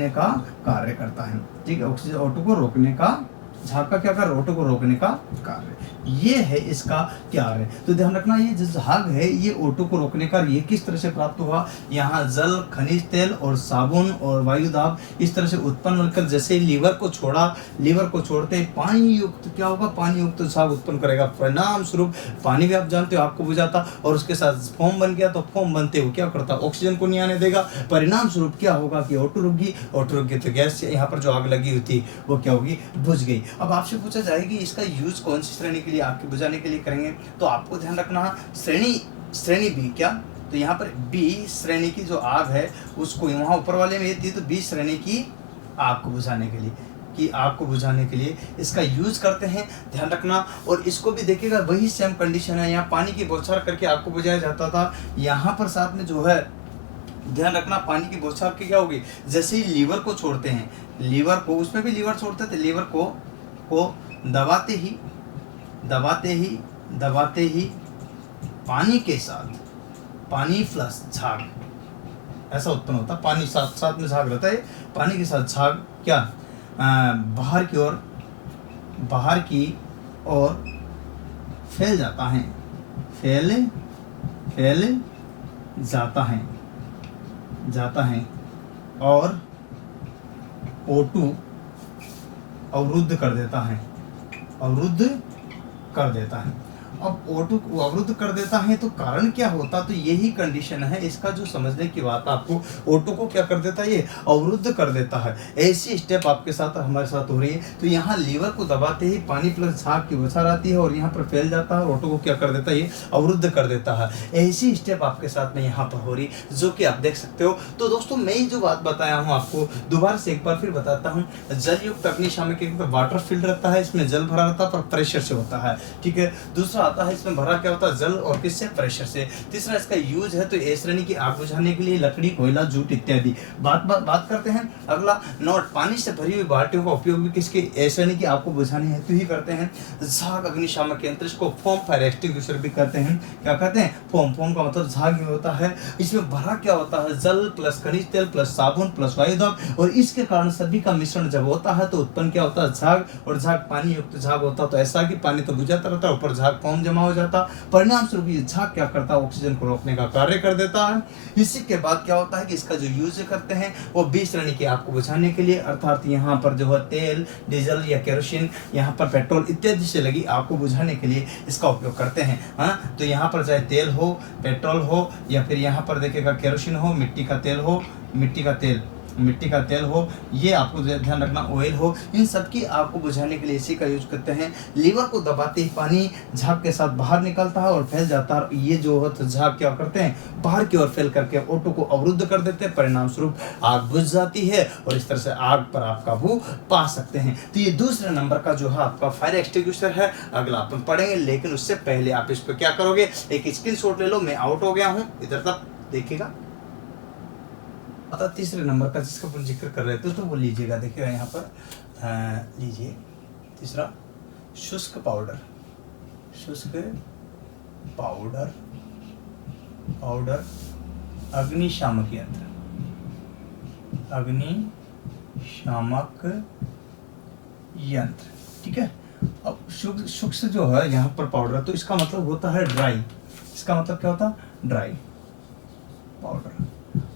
का कार्य करता है। ठीक है, ऑक्सीजन O2 को रोकने का, झाग का क्या कार्य, O2 को रोकने का कार्य, ये है इसका कार्य। तो ध्यान रखना ये जो झाग है ये O2 को रोकने का, ये किस तरह से प्राप्त हुआ, यहाँ जल, खनिज तेल और साबुन और वायु दाब इस तरह से उत्पन्न होकर जैसे लीवर को छोड़ा, लीवर को छोड़ते पानी युक्त क्या होगा, पानी युक्त झाग उत्पन्न करेगा। परिणाम स्वरूप पानी भी आप जानते हो आपको बुझाता और उसके साथ फोम बन गया, तो फोम बनते हुए क्या करता, ऑक्सीजन को नहीं आने देगा। परिणाम स्वरूप क्या होगा कि O2 रुक गई, O2 रुक गई तो गैस यहाँ पर जो आग लगी हुई थी वो क्या होगी, बुझ गई। अब आपसे पूछा जाएगी इसका यूज कौन सी श्रेणी के लिए, आग के बुझाने के लिए करेंगे, तो आपको ध्यान रखना श्रेणी बी। क्या, तो यहाँ पर बी श्रेणी की जो आग है उसको वहाँ ऊपर वाले में ये थी, तो बी श्रेणी की आग को बुझाने के लिए, कि आग को बुझाने के लिए इसका यूज करते हैं, ध्यान रखना। और इसको भी देखिएगा वही सेम कंडीशन है, यहाँ पानी की बौछार करके आग को बुझाया जाता था, यहाँ पर साथ में जो है ध्यान रखना पानी की बौछार की क्या होगी, जैसे ही लीवर को छोड़ते हैं, लीवर को, उसमें भी लीवर छोड़ते थे, लीवर को दबाते ही पानी के साथ, पानी प्लस झाग ऐसा उत्पन्न होता, पानी साथ साथ में झाग रहता है, पानी के साथ झाग क्या बाहर की ओर फैल जाता है, फैल जाता है और O2 अवरुद्ध कर देता है। अब O2 को अवरुद्ध कर देता है तो कारण क्या होता, तो यही कंडीशन है इसका जो समझने की बात आपको, O2 को क्या कर देता है, ये अवरुद्ध कर देता है। ऐसी स्टेप आपके साथ हमारे साथ हो रही है। तो यहाँ लीवर को दबाते ही पानी प्लस झाग की बौछार आती है और यहाँ पर फैल जाता है, O2 को क्या कर देता है, ये अवरुद्ध कर देता है। ऐसी स्टेप आपके साथ में यहाँ पर हो रही जो कि आप देख सकते हो। तो दोस्तों मैं जो बात बताया हूँ आपको दोबारा से एक बार फिर बताता हूँ, जल युक्त अग्निशामक वाटर फील्ड रहता है, इसमें जल भरा रहता है पर प्रेशर से होता है। ठीक है, दूसरा आता है इसमें भरा क्या होता है, जल और किससे, प्रेशर से। तीसरा इसका यूज है तो ए श्रेणी की आग बुझाने के लिए लकड़ी, कोयला, जूट इत्यादि। बात करते हैं अगला नोट, पानी से भरी हुई बाल्टियों का उपयोग भी किसके, ए श्रेणी की आग को बुझाने हेतु ही करते हैं। झाग अग्निशामक यंत्र, इसको फोम फायर एक्सटिंग्विशर भी कहते हैं। क्या कहते हैं, फोम का मतलब झाग ही होता है। इसमें भरा क्या होता है, जल प्लस खनिज तेल प्लस साबुन प्लस वायु दाब, और इसके कारण सभी का मिश्रण जब होता है तो उत्पन्न क्या होता है, झाग, और झाग पानी युक्त झाग होता है। तो ऐसा कि पानी तो बुझाता रहता है, ऊपर झाग फोम जमा हो जाता। परिणाम स्वरूप ये झाग क्या करता है, ऑक्सीजन को रोकने का कार्य कर देता है। इसी के बाद क्या होता है कि इसका जो यूज करते हैं वो 20 श्रेणी की आग को बुझाने के लिए, अर्थात यहाँ पर जो है तेल, डीजल या केरोसिन, यहाँ पर पेट्रोल इत्यादि से लगी आग को बुझाने के लिए इसका उपयोग करते हैं। हाँ, तो यहाँ पर चाहे तेल हो, पेट्रोल हो, या फिर यहाँ पर देखिएगा केरोसिन हो, मिट्टी का तेल हो, मिट्टी का तेल मिट्टी का तेल हो, ये आपको ध्यान रखना, ऑयल हो, इन सब की आग को बुझाने के लिए इसी का यूज करते हैं। लीवर को दबाते ही पानी झाग के साथ बाहर निकलता है और फैल जाता है। ये जो होता झाग क्या करते हैं, बाहर की ओर फैल करके ऑटो को अवरुद्ध कर देते हैं, परिणाम स्वरूप आग बुझ जाती है और इस तरह से आग पर आप काबू पा सकते हैं। तो ये दूसरे नंबर का जो है आपका फायर एक्सटिंग्विशर है, अगला अपन पढ़ेंगे, लेकिन उससे पहले आप इस पर क्या करोगे, एक स्क्रीनशॉट ले लो। मैं आउट हो गया हूँ, इधर तक देखिएगा। अतः तीसरे नंबर का जिसका अपन जिक्र कर रहे थे तो वो लीजिएगा, देखिएगा यहाँ पर लीजिए तीसरा, शुष्क पाउडर। शुष्क पाउडर, पाउडर अग्निशामक यंत्र, अग्निशामक यंत्र, ठीक है। अब शुष्क जो है यहाँ पर पाउडर, तो इसका मतलब होता है ड्राई। इसका मतलब क्या होता है, ड्राई पाउडर।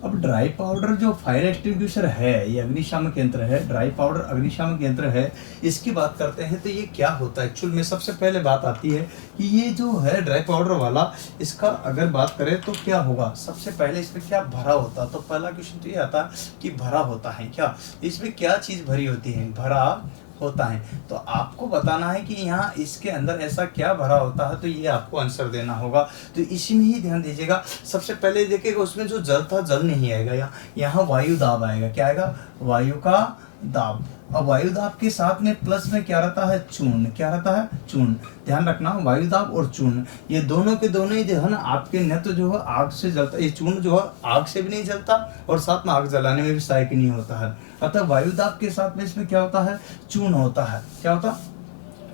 अब ड्राई पाउडर जो फायर एक्सटिंग्विशर है, ये अग्निशामक यंत्र है, ड्राई पाउडर अग्निशामक यंत्र है। इसकी बात करते हैं तो ये क्या होता है एक्चुअल में, सबसे पहले बात आती है कि ये जो है ड्राई पाउडर वाला, इसका अगर बात करें तो क्या होगा, सबसे पहले इसमें क्या भरा होता है। तो पहला क्वेश्चन तो ये आता कि भरा होता है क्या, इसमें क्या चीज़ भरी होती है, भरा होता है। तो आपको बताना है कि यहाँ इसके अंदर ऐसा क्या भरा होता है, तो ये आपको आंसर देना होगा। तो इसी में ही ध्यान दीजिएगा। सबसे पहले देखिएगा उसमें जो जल था, जल नहीं आएगा, यहाँ वायु दाब आएगा। क्या आएगा, वायु का दाब। अब वायु दाब के साथ में प्लस में क्या रहता है, चूर्ण। क्या रहता है, चूर्ण। ध्यान रखना, वायु दाब और चूर्ण ये दोनों के दोनों ही जो है ना आपके, न तो जो है आग से जलता, ये चूर्ण जो है आग से भी नहीं जलता और साथ में आग जलाने में भी सहायक नहीं होता है। अतः वायु दाब के साथ में इसमें क्या होता है, चूर्ण होता है। क्या होता है,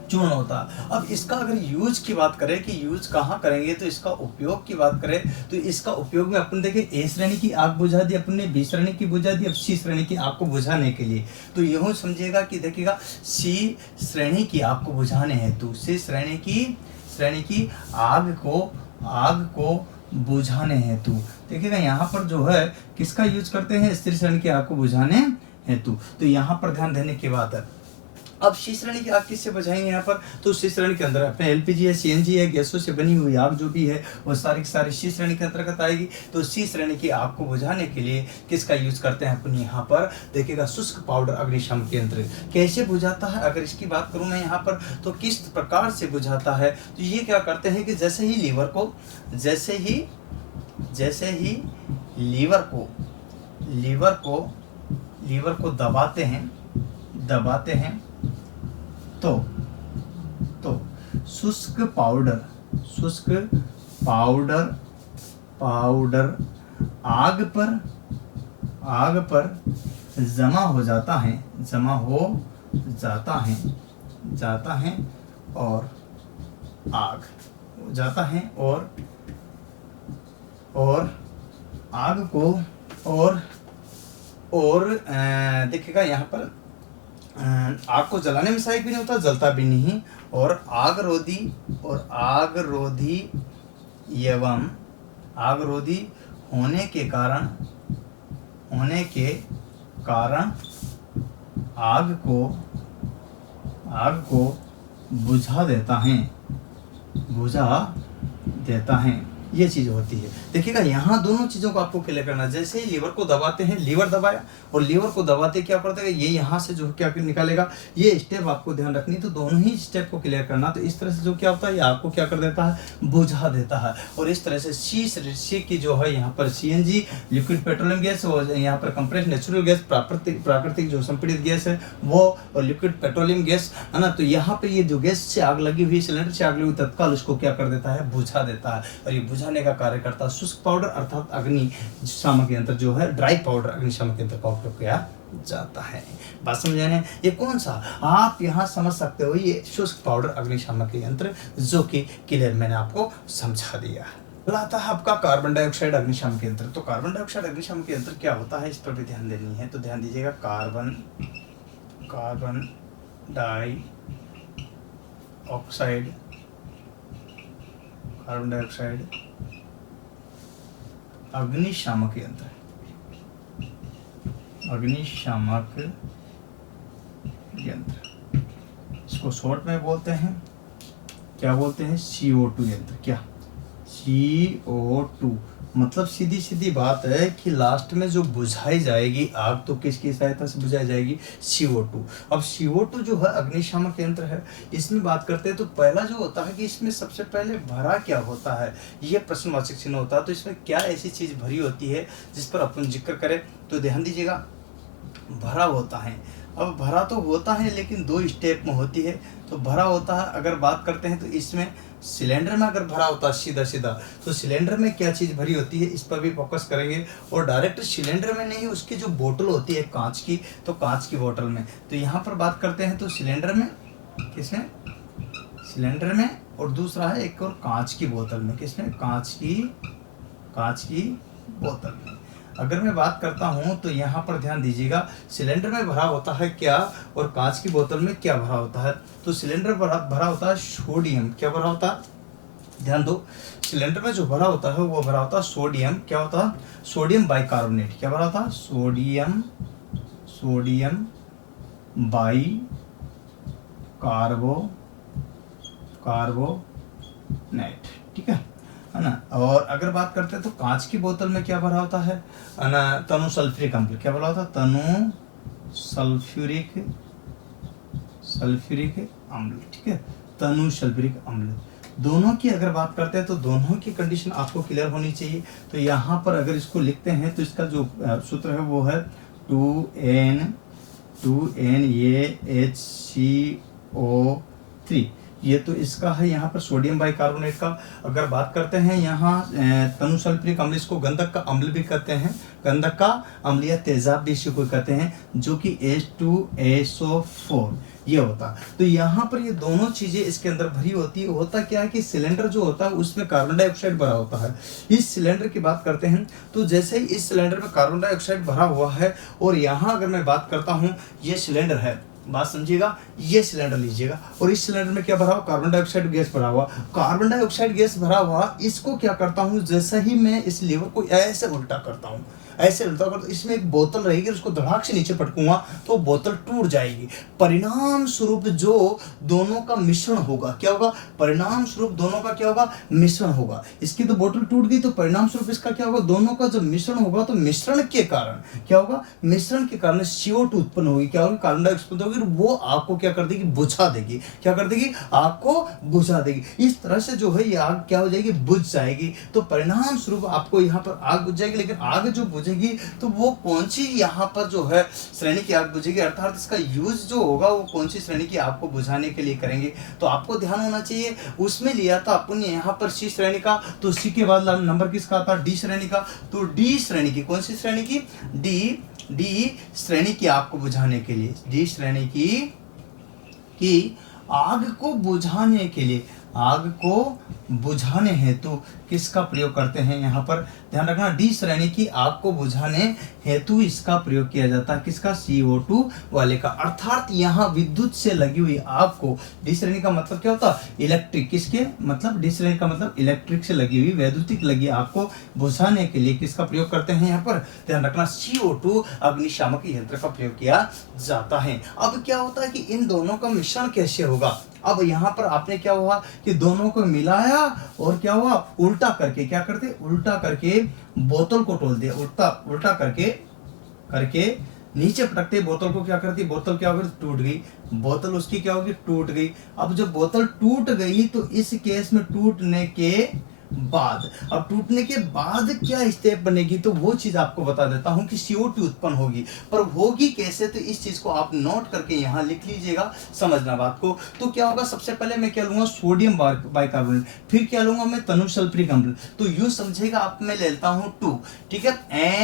चूर्ण होता है। अब इसका अगर यूज की बात करें कि यूज कहाँ करेंगे, तो इसका उपयोग की बात करें तो इसका उपयोग में अपन देखें, ए श्रेणी की आग बुझा दी अपन ने, बी श्रेणी की बुझा दी, अब सी श्रेणी की आग को बुझाने के लिए तो यूँ समझिएगा कि देखिएगा सी श्रेणी की आग को बुझाने हेतु, सी श्रेणी की आग को बुझाने हेतु देखिएगा यहाँ पर जो है किसका यूज करते हैं, स्त्री श्रेणी की आग को बुझाने हेतु। तो यहाँ पर ध्यान देने की बात है। अब सी श्रेणी की आग किससे बुझाएंगे यहाँ पर, तो सी श्रेणी के अंदर अपने एलपीजी है, सीएनजी है, गैसों से बनी हुई आग जो भी है वो सारी की सारी सी श्रेणी के अंतर्गत आएगी। तो सी श्रेणी की आग को बुझाने के लिए किसका यूज करते हैं अपन यहाँ पर, देखिएगा शुष्क पाउडर अग्निशामक यंत्र। कैसे बुझाता है, अगर इसकी बात करूँ मैं यहाँ पर तो किस प्रकार से बुझाता है, तो ये क्या करते हैं कि जैसे ही लीवर को दबाते हैं तो शुष्क पाउडर आग पर जमा हो जाता है और आग को देखिएगा यहाँ पर आग को जलाने में सहायक भी नहीं होता, जलता भी नहीं, और आग रोधी होने के कारण आग को बुझा देता है। ये चीज होती है। देखिएगा यहाँ दोनों चीजों को आपको क्लियर करना। जैसे ही लीवर को दबाते हैं, लीवर दबाया और लीवर को दबाते क्या करता है, ये यहाँ से जो क्या निकालेगा, ये स्टेप आपको ध्यान रखनी। तो दोनों ही स्टेप को क्लियर करना। तो इस तरह से जो क्या होता है, ये आपको क्या कर देता है, बुझा देता है। और इस तरह से सी की जो है यहाँ पर सीएनजी लिक्विड पेट्रोलियम गैस, और यहाँ पर कंप्रेस्ड नेचुरल गैस प्राकृतिक जो संपीड़ित गैस है वो, और लिक्विड पेट्रोलियम गैस है ना। तो यहाँ पे ये जो गैस से आग लगी हुई, सिलेंडर से आग लगी हुई, तत्काल उसको क्या कर देता है, बुझा देता है। और ये बुझाने का कार्य करता है शुष्क पाउडर अर्थात अग्निशामक यंत्र जो है, ड्राई पाउडर अग्निशामक यंत्र का उपयोग किया जाता है। बात समझ आने, ये कौन सा आप यहाँ समझ सकते हो, ये शुष्क पाउडर अग्निशामक यंत्र जो कि क्लियर मैंने आपको समझा दिया। आता है आपका कार्बन डाइऑक्साइड अग्निशामक यंत्र। तो कार्बन डाइऑक्साइड अग्निशामक यंत्र क्या होता है, इस पर भी ध्यान देनी है। तो ध्यान दीजिएगा, कार्बन डाइऑक्साइड अग्निशामक यंत्र, इसको शॉर्ट में बोलते हैं, क्या बोलते हैं, CO2 यंत्र। क्या, CO2 मतलब सीधी सीधी बात है कि लास्ट में जो बुझाई जाएगी आग, तो किसकी सहायता से बुझाई जाएगी? CO2। अब CO2 जो है अग्निशामक यंत्र है। इसमें बात करते हैं तो पहला जो होता है कि इसमें सबसे पहले भरा क्या होता है, यह प्रश्नवाचक चिन्ह होता है। तो इसमें क्या ऐसी चीज भरी होती है जिस पर अपन जिक्र करें, तो ध्यान दीजिएगा, भरा होता है। अब भरा तो होता है लेकिन दो स्टेप में होती है। तो भरा होता है, अगर बात करते हैं तो इसमें सिलेंडर में अगर भरा होता है सीधा सीधा, तो सिलेंडर में क्या चीज़ भरी होती है, इस पर भी फोकस करेंगे। और डायरेक्ट सिलेंडर में नहीं, उसकी जो बोतल होती है कांच की, तो कांच की बोतल में। तो यहाँ पर बात करते हैं तो सिलेंडर में, किसमें? सिलेंडर में। और दूसरा है एक और कांच की बोतल में, किसमें? कांच की बोतल में। अगर मैं बात करता हूं तो यहाँ पर ध्यान दीजिएगा, सिलेंडर में भरा होता है क्या, और कांच की बोतल में क्या भरा होता है। तो सिलेंडर भरा होता है सोडियम। क्या भरा होता है? ध्यान दो, सिलेंडर में जो भरा होता है वो भरा होता है सोडियम। क्या होता है? Sodium bicarbonate. क्या भरा होता है? Sodium carbonate. ठीक है ना। और अगर बात करते हैं तो कांच की बोतल में क्या भरा होता है ना, तनु सल्फ्यूरिक अम्ल। क्या भरा होता है? तनु सल्फ्यूरिक अम्ल। ठीक है, तनु सल्फ्यूरिक अम्ल। दोनों की अगर बात करते हैं तो दोनों की कंडीशन आपको क्लियर होनी चाहिए। तो यहाँ पर अगर इसको लिखते हैं तो इसका जो सूत्र है वो है 2NaHCO3। ये तो इसका है यहाँ पर सोडियम बाइकार्बोनेट का। अगर बात करते हैं यहाँ तनु सल्फ्यूरिक अम्ल, इसको गंधक का अम्ल भी कहते हैं, गंधक का अम्ल या तेजाब भी इसी को कहते हैं, जो कि H2SO4 ये होता। तो यहाँ पर ये दोनों चीजें इसके अंदर भरी होती है। होता क्या है कि सिलेंडर जो होता है उसमें कार्बन डाइऑक्साइड भरा होता है। इस सिलेंडर की बात करते हैं तो जैसे ही इस सिलेंडर में कार्बन डाइऑक्साइड भरा हुआ है, और यहाँ अगर मैं बात करता हूँ, ये सिलेंडर है, बात समझिएगा, ये सिलेंडर लीजिएगा, और इस सिलेंडर में क्या भरा हुआ? कार्बन डाइऑक्साइड गैस भरा हुआ। कार्बन डाइऑक्साइड गैस भरा हुआ, इसको क्या करता हूँ, जैसा ही मैं इस लीवर को ऐसे उल्टा करता हूँ, ऐसे उल्टा कर, तो इसमें एक बोतल रहेगी, उसको धड़ाक से नीचे पटकूंगा तो बोतल टूट जाएगी। परिणाम स्वरूप जो दोनों का मिश्रण होगा, क्या होगा? परिणाम स्वरूप दोनों का क्या होगा? मिश्रण होगा। इसकी तो बोतल टूट गई, तो परिणाम स्वरूप इसका क्या होगा? दोनों का जब मिश्रण होगा तो मिश्रण के कारण क्या होगा? मिश्रण के कारण CO2 उत्पन्न होगी। क्या होगी? कार्बन डाइऑक्साइड उत्पन्न होगी, वो आग को क्या कर देगी? बुझा देगी। क्या कर देगी? आग को बुझा देगी। इस तरह से जो है ये आग क्या हो जाएगी? बुझ जाएगी। तो परिणाम स्वरूप आपको यहाँ पर आग बुझ जाएगी, लेकिन आग जो बुझेगी तो वो कौन सी यहाँ पर जो है श्रेणी की आग बुझेगी, अर्थात इसका यूज जो होगा वो कौन सी श्रेणी की आग को बुझाने के लिए करेंगे। तो आपको ध्यान होना चाहिए, उसमें लिया था अपन यहाँ पर C श्रेणी का, तो C के बाद नंबर किसका आता? D श्रेणी का। तो D श्रेणी की, कौन सी श्रेणी की? D श्रेणी की आग को बुझाने के लिए, D श्रेणी की आग को बुझाने के लिए, आग को बुझाने हेतु किसका प्रयोग करते हैं? यहाँ पर ध्यान रखना, डी श्रेणी की आग को बुझाने हेतु इसका प्रयोग किया जाता है। किसका? CO2 वाले का। अर्थात यहाँ विद्युत से लगी हुई आग को, डी श्रेणी का मतलब क्या होता है? इलेक्ट्रिक। किसके मतलब? डी श्रेणी का मतलब इलेक्ट्रिक से लगी हुई, वैद्युतिक लगी आग को बुझाने के लिए किसका प्रयोग करते हैं? यहाँ पर ध्यान रखना, CO2 अग्निशामक यंत्र का प्रयोग किया जाता है। अब क्या होता है कि इन दोनों का मिश्रण कैसे होगा? अब यहाँ पर आपने क्या हुआ कि दोनों को मिलाया, और क्या हुआ? उल्टा करके, क्या करते? उल्टा करके बोतल को तोड़ दिया। उल्टा करके नीचे पटकते बोतल को, क्या करती? बोतल क्या होगी? टूट गई। बोतल उसकी क्या होगी? टूट गई। अब जब बोतल टूट गई तो इस केस में टूटने के बाद, अब टूटने के बाद क्या स्टेप बनेगी, तो वो चीज आपको बता देता हूं कि CO2 उत्पन्न होगी। पर होगी कैसे, तो इस चीज को आप नोट करके यहां लिख लीजिएगा, समझना बात को। तो क्या होगा? सबसे पहले मैं क्या लूंगा? Sodium bicarbonate. फिर क्या लूंगा मैं? तनु सल्फ्यूरिक अम्ल। तो यूं समझेगा आप, मैं लेता हूं 2। ठीक है,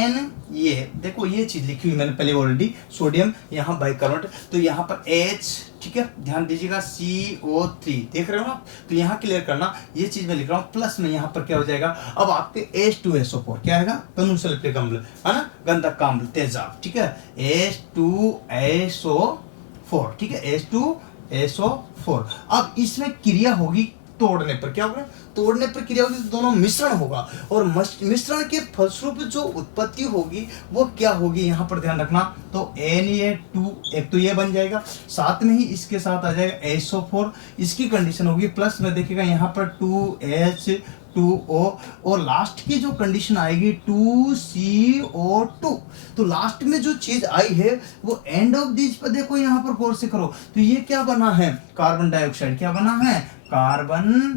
N, ये देखो ये चीज लिखी हुई मैंने पहले ऑलरेडी, सोडियम यहाँ बाइकार्बोनेट, तो यहाँ पर H, ठीक है, ध्यान दीजिएगा, CO3 देख रहे हो ना। तो यहाँ क्लियर करना, ये चीज मैं लिख रहा हूँ, प्लस में यहाँ पर क्या हो जाएगा? अब आपके H2SO4 क्या आएगा? तनु सल्फ्यूरिक अम्ल, है ना, गंधक का अम्ल, तेजाब। ठीक है, H2SO4, ठीक है, H2SO4। अब इसमें क्रिया होगी तोड़ने पर। क्या होगा? तोड़ने पर क्रिया होगी तो दोनों मिश्रण होगा, और मिश्रण के फलस्वरूप जो उत्पत्ति होगी वो क्या होगी? यहाँ पर ध्यान रखना, तो Na2 एक तो ये बन जाएगा, साथ में ही इसके साथ आ जाएगा SO4, इसकी कंडीशन होगी प्लस में, देखिएगा यहाँ पर 2H 2O, और लास्ट की जो कंडीशन आएगी 2CO2। तो लास्ट में जो चीज आई है वो एंड ऑफ दिस पर देखो, यहाँ पर गौर से करो, तो ये क्या बना है, कार्बन डाइऑक्साइड। क्या बना है, कार्बन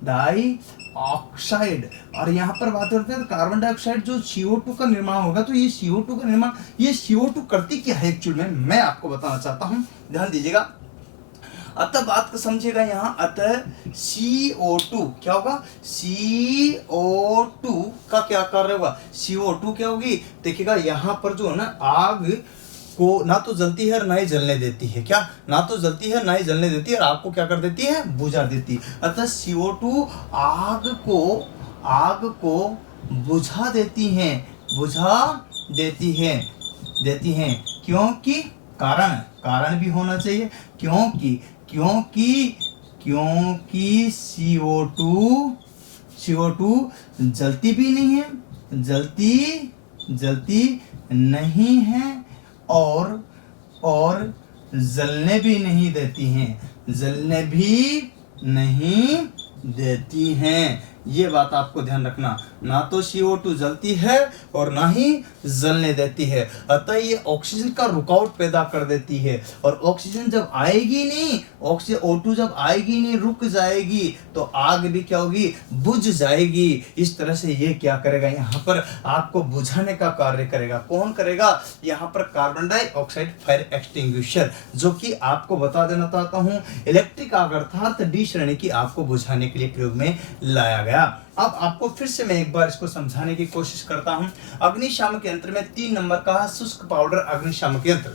डाई ऑक्साइड। और यहाँ पर बात करते हैं कार्बन डाइऑक्साइड जो CO2 का निर्माण होगा, तो ये CO2 का निर्माण, ये CO2 करती क्या है एक्चुअल में, मैं आपको बताना चाहता हूँ, ध्यान दीजिएगा। अतः बात को समझिएगा यहाँ, अतः CO2 क्या होगा, CO2 का क्या कार्य होगा, CO2 क्या होगी, देखिएगा यहाँ पर जो है ना, आग को ना तो जलती है और ना ही जलने देती है, क्या, ना तो जलती है ना ही जलने देती है, और आग को क्या कर देती है, बुझा देती है। अतः CO2 आग को बुझा देती हैं, क्योंकि कारण भी होना चाहिए, क्योंकि CO2 जलती भी नहीं है, जलती नहीं है, और जलने भी नहीं देती हैं। ये बात आपको ध्यान रखना, ना तो CO2 जलती है और ना ही जलने देती है। अतः ये ऑक्सीजन का रुकावट पैदा कर देती है, और ऑक्सीजन जब आएगी नहीं, O2 जब आएगी नहीं, रुक जाएगी, तो आग भी क्या होगी, बुझ जाएगी। इस तरह से ये क्या करेगा, यहाँ पर आग को बुझाने का कार्य करेगा। कौन करेगा, यहाँ पर कार्बन डाइऑक्साइड फायर एक्सटिंग्विशर, जो कि आपको बता देना चाहता हूँ, इलेक्ट्रिक आग अर्थात D श्रेणी की आग को बुझाने के लिए प्रयोग में लाया गया। अब आपको फिर से मैं एक बार इसको समझाने की कोशिश करता हूं। अग्निशामक यंत्र में 3 नंबर का शुष्क पाउडर अग्निशामक यंत्र,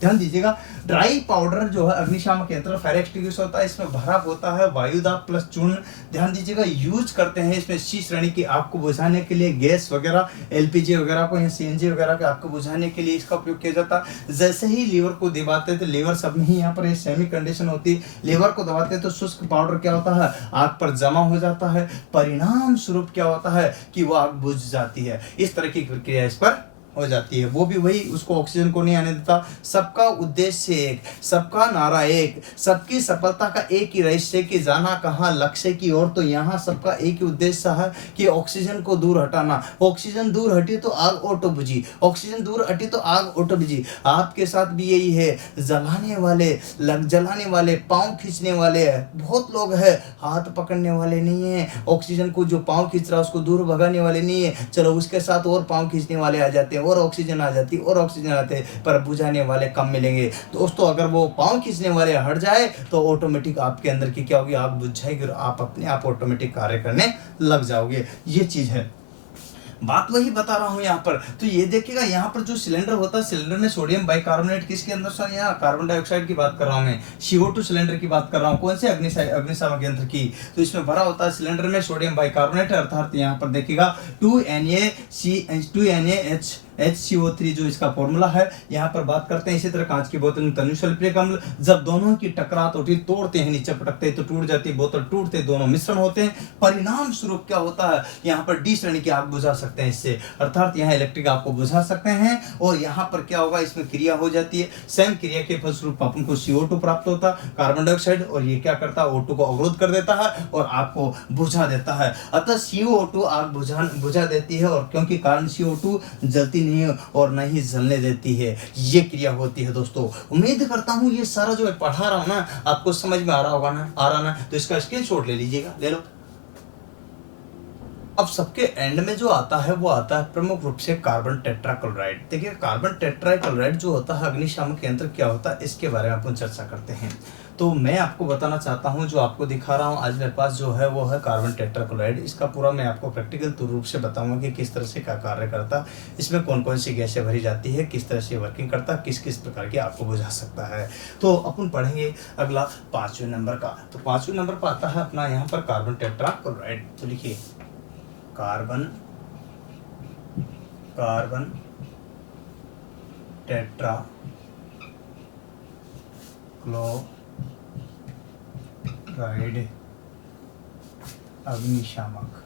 ध्यान दीजिएगा। ड्राई पाउडर जो है अग्निशामक यंत्र फायर एक्सटिंग्विशर होता है, इसमें भरा होता है वायुदाब प्लस चूर्ण, ध्यान दीजिएगा। यूज करते हैं इसमें C श्रेणी की आग को बुझाने के लिए, गैस वगैरह LPG वगैरह को या CNG वगैरह की आग को बुझाने के लिए इसका उपयोग किया जाता है। जैसे ही लीवर को दबाते हैं तो लीवर सब में ही यहाँ पर सेमी कंडीशन होती है, लीवर को दबाते हैं तो शुष्क पाउडर क्या होता है, आग पर जमा हो जाता है, परिणाम स्वरूप क्या होता है कि वो आग बुझ जाती है। इस तरह की प्रक्रिया इस पर हो जाती है। वो भी वही, उसको ऑक्सीजन को नहीं आने देता। सबका उद्देश्य एक, सबका नारा एक, सबकी सफलता का एक ही रहस्य कि जाना कहाँ, लक्ष्य की ओर। तो यहाँ सबका एक ही उद्देश्य है कि ऑक्सीजन को दूर हटाना। ऑक्सीजन दूर हटी तो आग ऑटो बुझी, ऑक्सीजन दूर हटी तो आग ऑटो बुझी। आपके साथ भी यही है, जलाने वाले पाँव खींचने वाले बहुत लोग हैं, हाथ पकड़ने वाले नहीं है। ऑक्सीजन को जो पाँव खींच रहा है उसको दूर भगाने वाले नहीं है, चलो उसके साथ और पाँव खींचने वाले आ जाते हैं, और ऑक्सीजन आ जाती और ऑक्सीजन आते, पर बुझाने वाले कम मिलेंगे। दोस्तों अगर वो पाँव खींचने वाले हट जाए तो ऑटोमेटिक आपके अंदर की क्या होगी, आग बुझ जाएगी और आप अपने आप ऑटोमेटिक कार्य करने लग जाओगे। ये चीज है, बात वही बता रहा हूं यहाँ पर। तो ये देखिएगा यहाँ पर जो सिलेंडर होता है, सिलेंडर में सोडियम बाइकार्बोनेट किसके अंदर, सर यहाँ कार्बन डाइऑक्साइड की बात कर रहा हूँ मैं, CO2 सिलेंडर की बाच कर रहा हूँ, कौन से अग्निशामक यंत्र की। तो इसमें भरा होता है सिलेंडर में सोडियम बाइकार्बोनेट, अर्थात यहाँ पर देखिएगा 2NaHCO3 जो इसका फॉर्मूला है। यहाँ पर बात करते हैं इसी तरह कांच की बोतल में तनु सल्फ्यूरिक अम्ल, जब दोनों की टकरात होती, तोड़ते हैं, नीचे पटकते हैं तो टूट जाती बोतल, टूटते दोनों मिश्रण होते हैं, परिणाम स्वरूप क्या होता है, यहाँ पर D श्रेणी की आग बुझा सकते हैं इससे, अर्थात यहाँ इलेक्ट्रिक आग को बुझा सकते हैं। और यहाँ पर क्या होगा, इसमें क्रिया हो जाती है, सेम क्रिया के फलस्वरूप अपन को CO2 प्राप्त होता है, कार्बन डाइऑक्साइड, और ये क्या करता है, O2 को अवरोध कर देता है और आग को बुझा देता है। अतः CO2 आग बुझा देती है, और क्योंकि कारण CO2 जलती नहीं है और न ही जलने देती है, ये क्रिया होती है। दोस्तों उम्मीद करता हूँ ये सारा जो पढ़ा रहा हूँ ना आपको समझ में आ रहा ना, तो इसका स्क्रीनशॉट ले लीजिएगा, ले लो। अब सबके एंड में जो आता है वो आता है प्रमुख रूप से कार्बन टेट्राक्लोराइड। देखिए कार्बन टेट्राक्लोराइड जो होता है अग्निशामक यंत्र क्या होता है, इसके बारे में अपन चर्चा करते हैं। तो मैं आपको बताना चाहता हूं, जो आपको दिखा रहा हूं आज मेरे पास जो है वो है कार्बन टेट्राक्लोराइड। इसका पूरा मैं आपको प्रैक्टिकल रूप से बताऊंगा कि किस तरह से क्या कार्य करता है, इसमें कौन कौन सी गैसें भरी जाती है, किस तरह से वर्किंग करता है, किस किस प्रकार की आपको बुझा सकता है। तो अपन पढ़ेंगे अगला 5वें नंबर का। तो 5वें नंबर पर आता है अपना यहाँ पर कार्बन टेट्राक्लोराइड। तो लिखिए कार्बन टेट्राक्लोराइड अग्निशामक,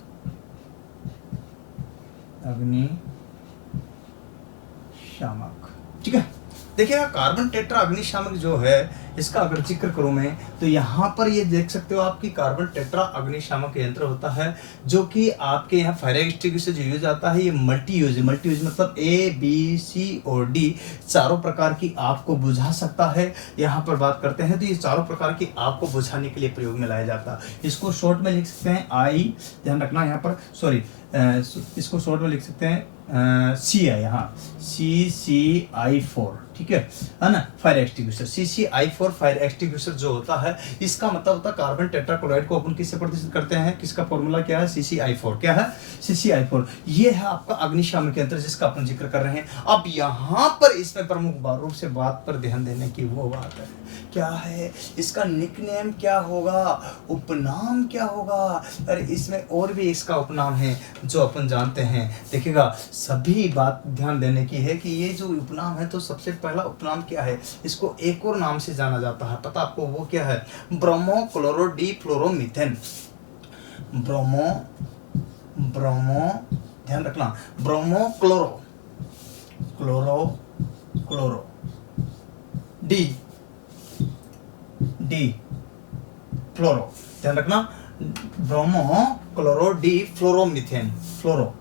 ठीक है। देखिएगा कार्बन टेट्रा अग्निशामक जो है इसका अगर जिक्र करूं मैं तो यहाँ पर ये देख सकते हो आपकी कार्बन टेट्रा अग्निशामक यंत्र होता है, जो कि आपके यहाँ फायर एक्सटिंग्विशर जो यूज आता है, ये मल्टी यूज है। मल्टी यूज मतलब A, B, C और D चारों प्रकार की आग को बुझा सकता है। यहाँ पर बात करते हैं तो ये चारों प्रकार की आग को बुझाने के लिए प्रयोग में लाया जाता है। इसको शॉर्ट में लिख सकते हैं आई, ध्यान रखना यहाँ पर, सॉरी इसको शॉर्ट में लिख सकते हैं CI, हाँ CCI4, ठीक है ना, fire extinguisher. CCI4 fire extinguisher जो होता है, इसका मतलब होता है कार्बन टेट्राक्लोराइड को अपन किससे प्रदूषित करते हैं, किसका फॉर्मूला क्या है, CCI4। क्या है, CCI4। ये है आपका अग्निशामक यंत्र जिसका अपन जिक्र कर रहे हैं। अब यहाँ पर इसमें प्रमुख रूप से बात पर ध्यान देने की वो बात है, क्या है इसका निकनेम क्या होगा, उपनाम क्या होगा। अरे इसमें और भी इसका उपनाम है जो अपन जानते हैं। देखिएगा, सभी बात ध्यान देने की है कि ये जो उपनाम है, तो सबसे पहला उपनाम क्या है, इसको एक और नाम से जाना जाता है, पता आपको वो क्या है, bromo chloro di fluoromethane. Bromo bromo ध्यान रखना, bromo chloro chloro chloro di fluoro, ध्यान रखना, bromo chloro di fluoromethane, fluoro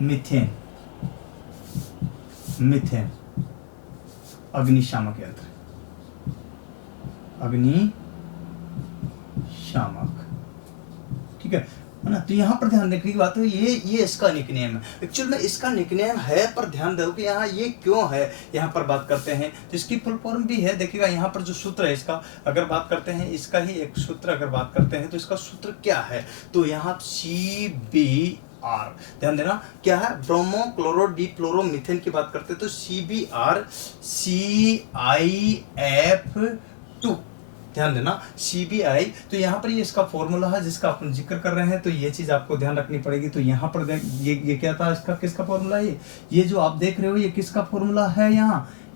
methane, methane अग्निशामक यंत्र, अग्निशामक, ठीक है ना। तो यहाँ पर ध्यान रखने की बात है, ये इसका निकनेम है। एक्चुअल में इसका निकनेम है, पर ध्यान दो कि यहाँ ये क्यों है, यहाँ पर बात करते हैं तो इसकी फुल फॉर्म भी है। देखिएगा यहाँ पर जो सूत्र है इसका, अगर बात करते हैं इसका ही एक सूत्र अगर बात करते हैं तो इसका सूत्र क्या है, तो यहाँ CBR, ध्यान देना क्या है, ब्रोमो क्लोरो डी फ्लोरोमीथेन की बात करते हैं तो CBR CIF2, ध्यान देना CBI। तो यहाँ पर ये इसका फॉर्मूला है जिसका अपन जिक्र कर रहे हैं, तो ये चीज आपको ध्यान रखनी पड़ेगी। तो यहाँ पर ये क्या था, इसका किसका फॉर्मूला है, ये जो आप देख रहे हो ये किसका फॉर्मूला है,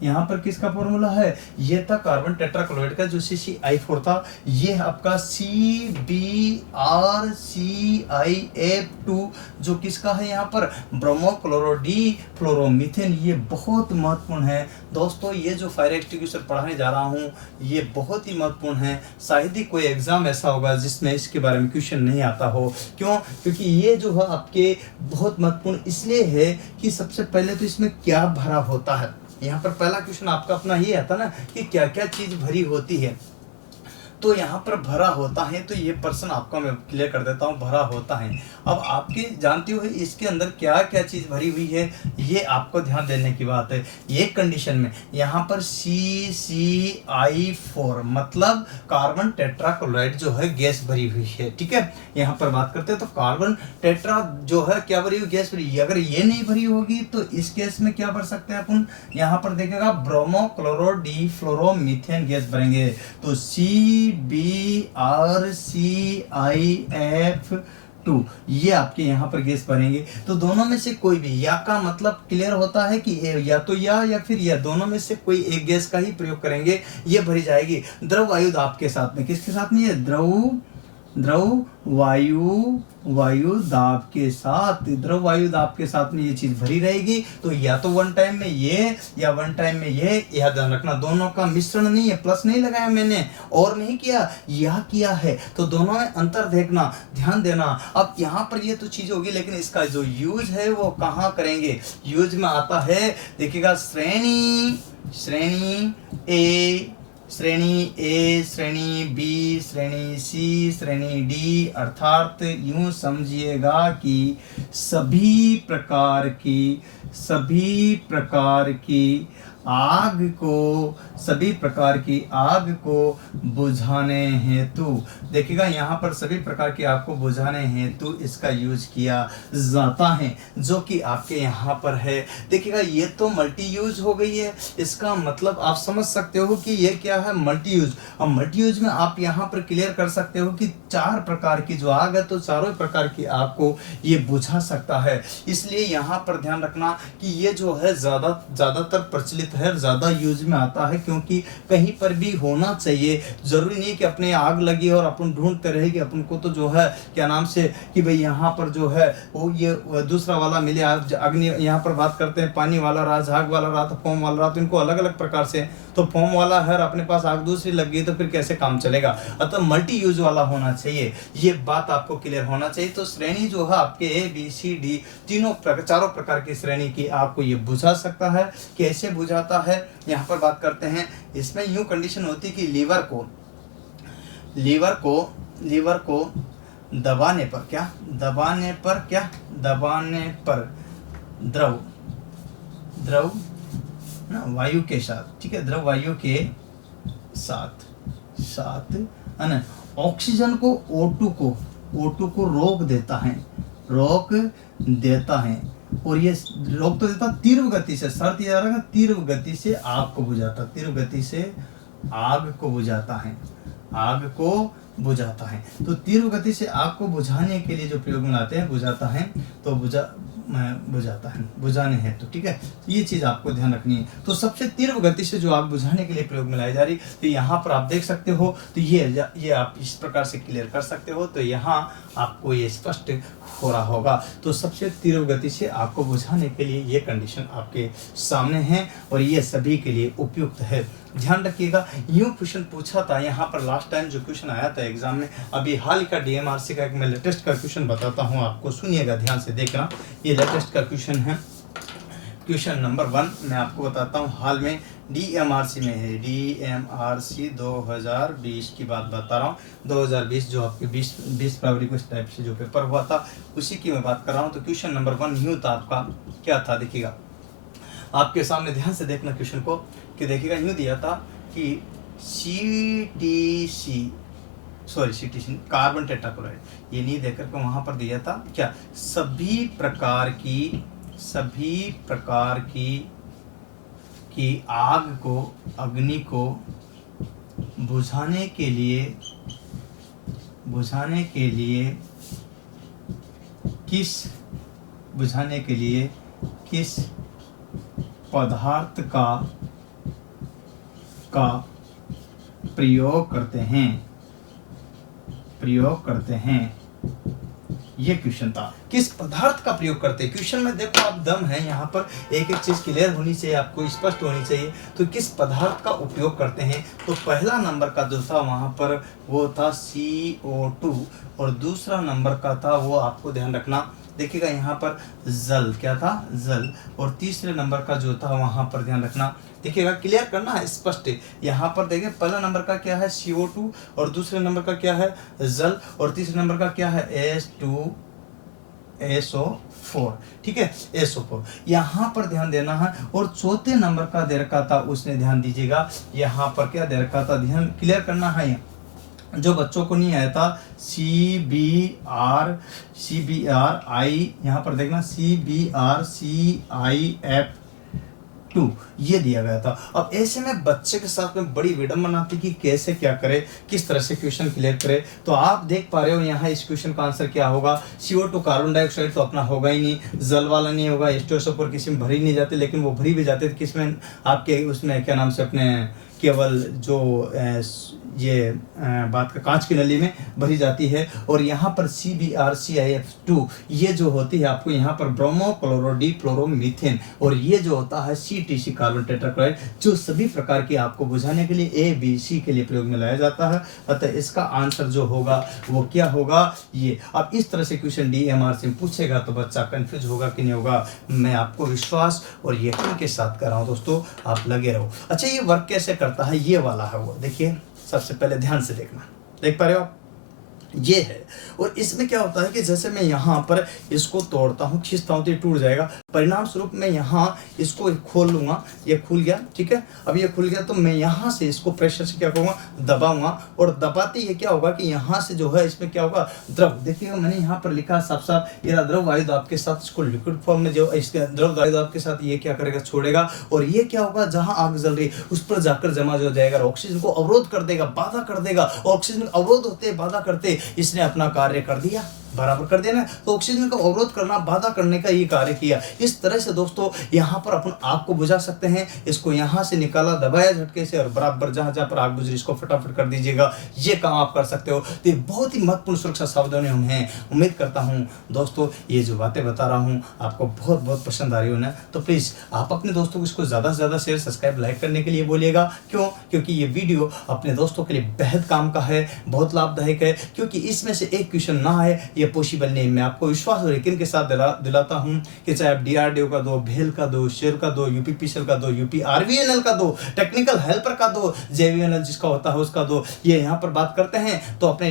यहाँ पर किसका फॉर्मूला है, ये था कार्बन टेट्राक्लोराइड का जो CCI4 था। ये आपका CBR CIF2 जो किसका है, यहाँ पर ब्रोमो क्लोरो डी फ्लोरोमीथेन। ये बहुत महत्वपूर्ण है दोस्तों, ये जो फायर एक्सटिंग्विशर पढ़ाने जा रहा हूँ ये बहुत ही महत्वपूर्ण है। शायद ही कोई एग्जाम ऐसा होगा जिसमें इसके बारे में क्वेश्चन नहीं आता हो। क्यों, क्योंकि ये जो है आपके बहुत महत्वपूर्ण इसलिए है कि सबसे पहले तो इसमें क्या भरा होता है। यहाँ पर पहला क्वेश्चन आपका अपना ही आता ना कि क्या क्या चीज भरी होती है, तो यहाँ पर भरा होता है, तो ये पर्सन आपका मैं क्लियर कर देता हूँ, भरा होता है। अब आपके जानते हो इसके अंदर क्या क्या चीज़ भरी हुई है, ये आपको ध्यान देने की बात है। ये कंडीशन में यहाँ पर CCI4 मतलब कार्बन टेट्राक्लोराइड जो है गैस भरी हुई है, ठीक है। यहाँ पर बात करते हैं तो कार्बन टेट्रा जो है क्या भरी हुई, गैस भरी। अगर ये नहीं भरी होगी तो इस गैस में क्या भर सकते हैं अपन, यहाँ पर देखेगा bromo chloro di fluoromethane gas भरेंगे। तो CBR CIF2 ये आपके यहाँ पर गैस भरेंगे। तो दोनों में से कोई भी, या का मतलब क्लियर होता है कि या तो या फिर या, दोनों में से कोई एक गैस का ही प्रयोग करेंगे, ये भरी जाएगी द्रव वायु दाब के साथ में। किसके साथ में, ये द्रव वायु दाब के साथ, द्रव वायु दाब के साथ में ये चीज भरी रहेगी। तो या तो वन टाइम में ये या वन टाइम में ये, यह ध्यान रखना, दोनों का मिश्रण नहीं है, प्लस नहीं लगाया मैंने और नहीं किया, यह किया है, तो दोनों में अंतर देखना, ध्यान देना। अब यहाँ पर ये तो चीज होगी, लेकिन इसका जो यूज है वो कहाँ करेंगे, यूज में आता है, देखिएगा श्रेणी ए, श्रेणी बी, श्रेणी सी, श्रेणी डी, अर्थात यूं समझिएगा कि सभी प्रकार की आग को बुझाने हेतु, देखिएगा यहाँ पर सभी प्रकार की आग को बुझाने हेतु इसका यूज किया जाता है, जो कि आपके यहाँ पर है। देखिएगा ये तो मल्टी यूज हो गई है, इसका मतलब आप समझ सकते हो कि ये क्या है, मल्टी यूज। अब मल्टी यूज में आप यहाँ पर क्लियर कर सकते हो कि चार प्रकार की जो आग है, तो चारों प्रकार की आग को ये बुझा सकता है। इसलिए यहाँ पर ध्यान रखना कि ये जो है ज्यादातर प्रचलित सुरक्षित है, ज़्यादा यूज में आता है, क्योंकि कहीं पर भी होना चाहिए। ज़रूरी नहीं कि अपने आग लगी और अपन ढूंढते रहे कि अपन को तो जो है क्या नाम से कि भाई यहाँ पर जो है वो ये दूसरा वाला मिले। आप अग्नि यहाँ पर बात करते हैं, पानी वाला रहा, झाग वाला रहा, तो फोम वाला रहा, तो इनको अलग अलग प्रकार से, तो फोम वाला है अपने पास, आग दूसरी लग गई तो फिर कैसे काम चलेगा। अतः मल्टी यूज वाला होना चाहिए, ये बात आपको क्लियर होना चाहिए। तो श्रेणी जो है आपके ए बी सी डी चारों प्रकार की श्रेणी की आपको ये बुझा सकता है। कैसे बुझाता है यहाँ पर बात करते हैं। इसमें यूं कंडीशन होती है कि लीवर को दबाने पर द्रव ना वायु के साथ, ठीक है, द्रव वायु के साथ है ना, ऑक्सीजन को O2 को रोक देता है। और ये रोक तो देता तीव्र गति से, शर्त यह रहेगा तीव्र गति से आग को बुझाता है। तो तीव्र गति से आग को बुझाने के लिए जो प्रयोग में लाते हैं, बुझाने हैं, तो ठीक है, तो ये चीज आपको ध्यान रखनी है। तो सबसे तीव्र गति से जो आग बुझाने के लिए प्रयोग में लाई जा रही, तो यहाँ पर आप देख सकते हो, तो ये आप इस प्रकार से क्लियर कर सकते हो। तो यहाँ आपको ये स्पष्ट हो रहा होगा। तो सबसे तीव्र गति से आग को बुझाने के लिए ये कंडीशन आपके सामने है और ये सभी के लिए उपयुक्त है। ध्यान रखिएगा, यूं क्वेश्चन पूछा था यहाँ पर लास्ट टाइम जो क्वेश्चन आया था एग्जाम में, अभी हाल का डीएमआरसी का एक मैं लेटेस्ट का क्वेश्चन बताता हूँ आपको, सुनिएगा ध्यान से देखना। ये लेटेस्ट का क्वेश्चन है, क्वेश्चन नंबर 1 मैं आपको बताता हूँ, हाल में डीएमआरसी में है, डीएमआरसी 2020 की बात बता रहा हूँ। 2020 जो आपके 20 फरवरी को इस टाइप से जो पेपर हुआ था, उसी की मैं बात कर रहा हूँ। तो क्वेश्चन नंबर 1 यूँ था आपका, क्या था देखिएगा, आपके सामने ध्यान से देखना क्वेश्चन को, कि देखिएगा यूँ दिया था कि CTC कार्बन टेट्राक्लोराइड, ये नहीं देकर के वहाँ पर दिया था क्या, सभी प्रकार की आग को, अग्नि को बुझाने के लिए किस पदार्थ का प्रयोग करते हैं। ये क्वेश्चन था, किस पदार्थ का प्रयोग करते हैं। क्वेश्चन में देखो आप दम है, यहाँ पर एक एक चीज क्लियर होनी चाहिए, आपको स्पष्ट होनी चाहिए। तो किस पदार्थ का उपयोग करते हैं, तो पहला नंबर का जो था वहाँ पर वो था CO2, और दूसरा नंबर का था वो आपको ध्यान रखना, देखिएगा यहाँ पर जल, क्या था, जल। और तीसरे नंबर का जो था वहाँ पर ध्यान रखना, देखिएगा क्लियर करना है स्पष्ट। यहाँ पर देखिए पहला नंबर का क्या है CO2, और दूसरे नंबर का क्या है जल, और तीसरे नंबर का क्या है SO4, ठीक है, SO4 यहाँ पर ध्यान देना है। और चौथे नंबर का दे रखा था, उसने ध्यान दीजिएगा, यहाँ पर क्या दे रखा था, ध्यान क्लियर करना है। जो बच्चों को नहीं आया था CBRI, यहाँ पर देखना CBRCIF2, ये दिया गया था। अब ऐसे में बच्चे के साथ में बड़ी विडंबना थी कि कैसे क्या करे, किस तरह से क्वेश्चन क्लियर करे। तो आप देख पा रहे हो यहाँ इस क्वेश्चन का आंसर क्या होगा। CO2 कार्बन डाइऑक्साइड तो अपना होगा ही नहीं, जल वाला नहीं होगा, H2SO4 किसी में भरी नहीं जाते, लेकिन वो भरी भी जाते थे किसमें, आपके उसमें क्या नाम से अपने केवल जो ये बात का कांच की नली में भरी जाती है। और यहाँ पर CBRCIF2 ये जो होती है आपको यहाँ पर ब्रोमो क्लोरो डिफ्लोरोमीथेन, और ये जो होता है CTC कार्बन टेट्राक्लोराइड, जो सभी प्रकार की आपको बुझाने के लिए ABC के लिए प्रयोग में लाया जाता है। अतः इसका आंसर जो होगा वो क्या होगा, ये। अब इस तरह से क्वेश्चन DMR से पूछेगा तो बच्चा कंफ्यूज होगा कि नहीं होगा, मैं आपको विश्वास और यकीन के साथ कर रहा हूँ दोस्तों, आप लगे रहो। अच्छा, ये वर्क कैसे करता है, ये वाला है वो, देखिए सबसे पहले ध्यान से देखना, देख पा रहे हो आप, ये है। और इसमें क्या होता है कि जैसे मैं यहाँ पर इसको तोड़ता हूँ, खींचता हूँ तो ये टूट जाएगा, परिणाम स्वरूप मैं यहाँ इसको खोल लूंगा, ये खुल गया, ठीक है। अब ये खुल गया तो मैं यहाँ से इसको प्रेशर से क्या करूँगा, दबाऊंगा, और दबाते ये क्या होगा कि यहाँ से जो है इसमें क्या होगा, द्रव, देखिएगा मैंने यहाँ पर लिखा साफ साफ, ये द्रव वायु दाब के साथ इसको लिक्विड फॉर्म में जो इसके द्रव वायु दाब के साथ ये क्या करेगा, छोड़ेगा, और ये क्या होगा, जहाँ आग जल रही उस पर जाकर जमा हो जाएगा, ऑक्सीजन को अवरोध कर देगा, बाधा कर देगा। ऑक्सीजन अवरोध होते बाधा करते इसने अपना कार्य कर दिया, बराबर कर देना, तो ऑक्सीजन का अवरोध करना, बाधा करने का ये कार्य किया। इस तरह से दोस्तों यहाँ पर अपन आग को बुझा सकते हैं। इसको यहाँ से निकाला, दबाया झटके से और बराबर जहाँ जहाँ पर आग बुझ रही इसको फटाफट कर दीजिएगा। ये काम आप कर सकते हो। तो ये बहुत ही महत्वपूर्ण सुरक्षा सावधानियां हम हैं। उम्मीद करता हूँ दोस्तों ये जो बातें बता रहा हूँ आपको बहुत बहुत पसंद आ रही हो ना, तो प्लीज़ आप अपने दोस्तों को इसको ज़्यादा से ज़्यादा शेयर, सब्सक्राइब, लाइक करने के लिए बोलिएगा। क्यों? क्योंकि ये वीडियो अपने दोस्तों के लिए बेहद काम का है, बहुत लाभदायक है। क्योंकि इसमें से एक क्वेश्चन ना आए ये पॉसिबल नहीं। मैं आपको विश्वास और यकीन के साथ दिलाता हूँ कि चाहे आप DRDO का दो, भेल का दो, शेर का दो, UPPCL का दो, UPRVNL का दो, टेक्निकल हेल्पर का दो, JVNL जिसका होता है उसका दो, ये यहाँ पर बात करते हैं तो अपने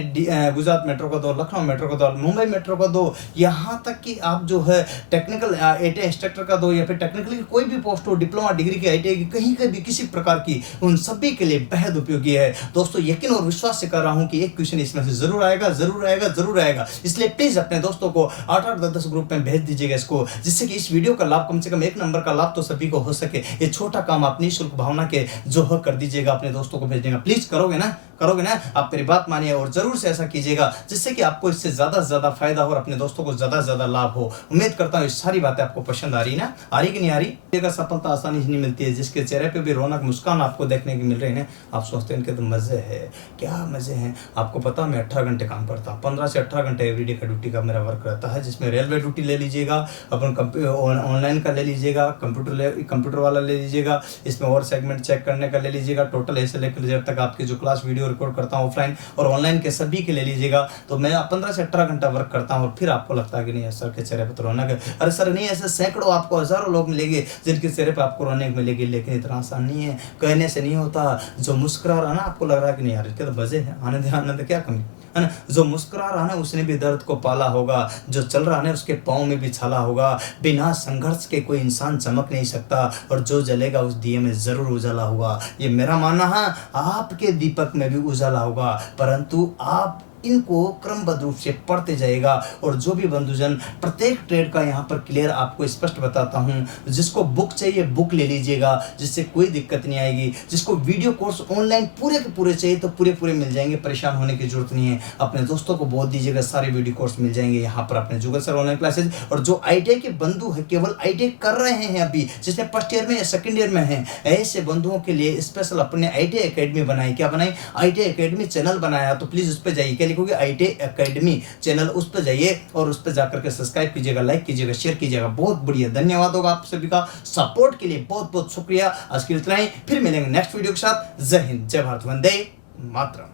गुजरात मेट्रो का दो, लखनऊ मेट्रो का दो, मुंबई मेट्रो का दो, यहाँ तक कि आप जो है टेक्निकल ITI इंस्ट्रक्टर का दो, या फिर टेक्निकली कोई भी पोस्ट हो, डिप्लोमा डिग्री की, ITI की, कहीं का भी किसी प्रकार की, उन सभी के लिए बेहद उपयोगी है। दोस्तों यकीन और विश्वास से कर रहा हूँ कि एक क्वेश्चन इसमें से जरूर आएगा, जरूर आएगा, जरूर आएगा। इसलिए प्लीज अपने दोस्तों को 8-8, 10-10 ग्रुप में भेज दीजिएगा इसको, जिससे कि इस वीडियो का लाभ, कम से कम 1 नंबर का लाभ तो सभी को हो सके। ये छोटा काम आप निःशुल्क भावना के जो है कर दीजिएगा, अपने दोस्तों को भेज देगा। प्लीज करोगे ना, करोगे ना? आप मेरी बात मानिए और जरूर से ऐसा कीजिएगा जिससे कि आपको इससे ज्यादा से ज्यादा फायदा हो और अपने दोस्तों को ज्यादा से ज्यादा लाभ हो। उम्मीद करता हूँ ये सारी बातें आपको पसंद आ रही ना, आ रही कि नहीं आ रही? देखा सफलता आसानी से नहीं मिलती है, जिसके चेहरे पे भी रौनक, मुस्कान आपको देखने की मिल रही है, आप सोचते हैं इनके तो मजे है। क्या मजे हैं? आपको पता मैं 18 घंटे काम करता हूँ, 15 से 18 घंटे एवरीडे का ड्यूटी का मेरा वर्क रहता है, जिसमें रेलवे ड्यूटी ले लीजिएगा, अपन ऑनलाइन का ले लीजिएगा, कंप्यूटर वाला ले लीजिएगा, इसमें और सेगमेंट चेक करने का ले लीजिएगा, टोटल ऐसे लेकर जब तक आपकी जो क्लास वीडियो रिकॉर्ड करता हूँ ऑफलाइन और ऑनलाइन के सभी के ले लीजिएगा। तो मैं 15 से 18 घंटा वर्क करता हूँ और फिर आपको लगता है कि नहीं सर के चेहरे पर तो रौनक है। अरे सर नहीं, ऐसे सैकड़ों, आपको हजारों लोग मिलेंगे जिनके चेहरे पर आपको रौनक मिलेगी, लेकिन इतना आसान नहीं है, कहने से नहीं होता। जो मुस्कुरा रहा ना, आपको लग रहा है कि नहीं यार इसके तो मजे हैं, आनंद क्या कमी है ना। जो मुस्कुरा रहा है उसने भी दर्द को पाला होगा, जो चल रहा है उसके पाँव में भी छाला होगा। बिना संघर्ष के कोई इंसान चमक नहीं सकता, और जो जलेगा उस दिए में जरूर उजाला होगा। ये मेरा मानना है, आपके दीपक में भी उजाला होगा, परंतु आप इनको क्रमबद्ध रूप से पढ़ते जाएगा। और जो भी बंधुजन, प्रत्येक ट्रेड का यहाँ पर क्लियर आपको स्पष्ट बताता हूँ। जिसको बुक चाहिए बुक ले लीजिएगा, जिससे कोई दिक्कत नहीं आएगी। जिसको वीडियो कोर्स ऑनलाइन पूरे के पूरे चाहिए तो पूरे मिल जाएंगे, परेशान होने की जरूरत नहीं है। अपने दोस्तों को बोल दीजिएगा, सारे वीडियो कोर्स मिल जाएंगे यहाँ पर अपने जुगल सर ऑनलाइन क्लासेज। और जो ITI के बंधु है, केवल ITI कर रहे हैं अभी, जिसने फर्स्ट ईयर में या सेकेंड ईयर में है, ऐसे बंधुओं के लिए स्पेशल अपने ITI अकेडमी बनाई। क्या बनाई? ITI अकेडमी चैनल बनाया। तो प्लीज उस पर जाइए, लिखोगे ITI अकेडमी चैनल, उस पर जाइए और उस पर जाकर के सब्सक्राइब कीजिएगा, लाइक कीजिएगा, शेयर कीजिएगा। बहुत बढ़िया, धन्यवाद होगा आप सभी का सपोर्ट के लिए, बहुत बहुत शुक्रिया। आज के लिए इतना ही, फिर मिलेंगे नेक्स्ट वीडियो के साथ। जय हिंद, जय भारत, वंदे मातरम।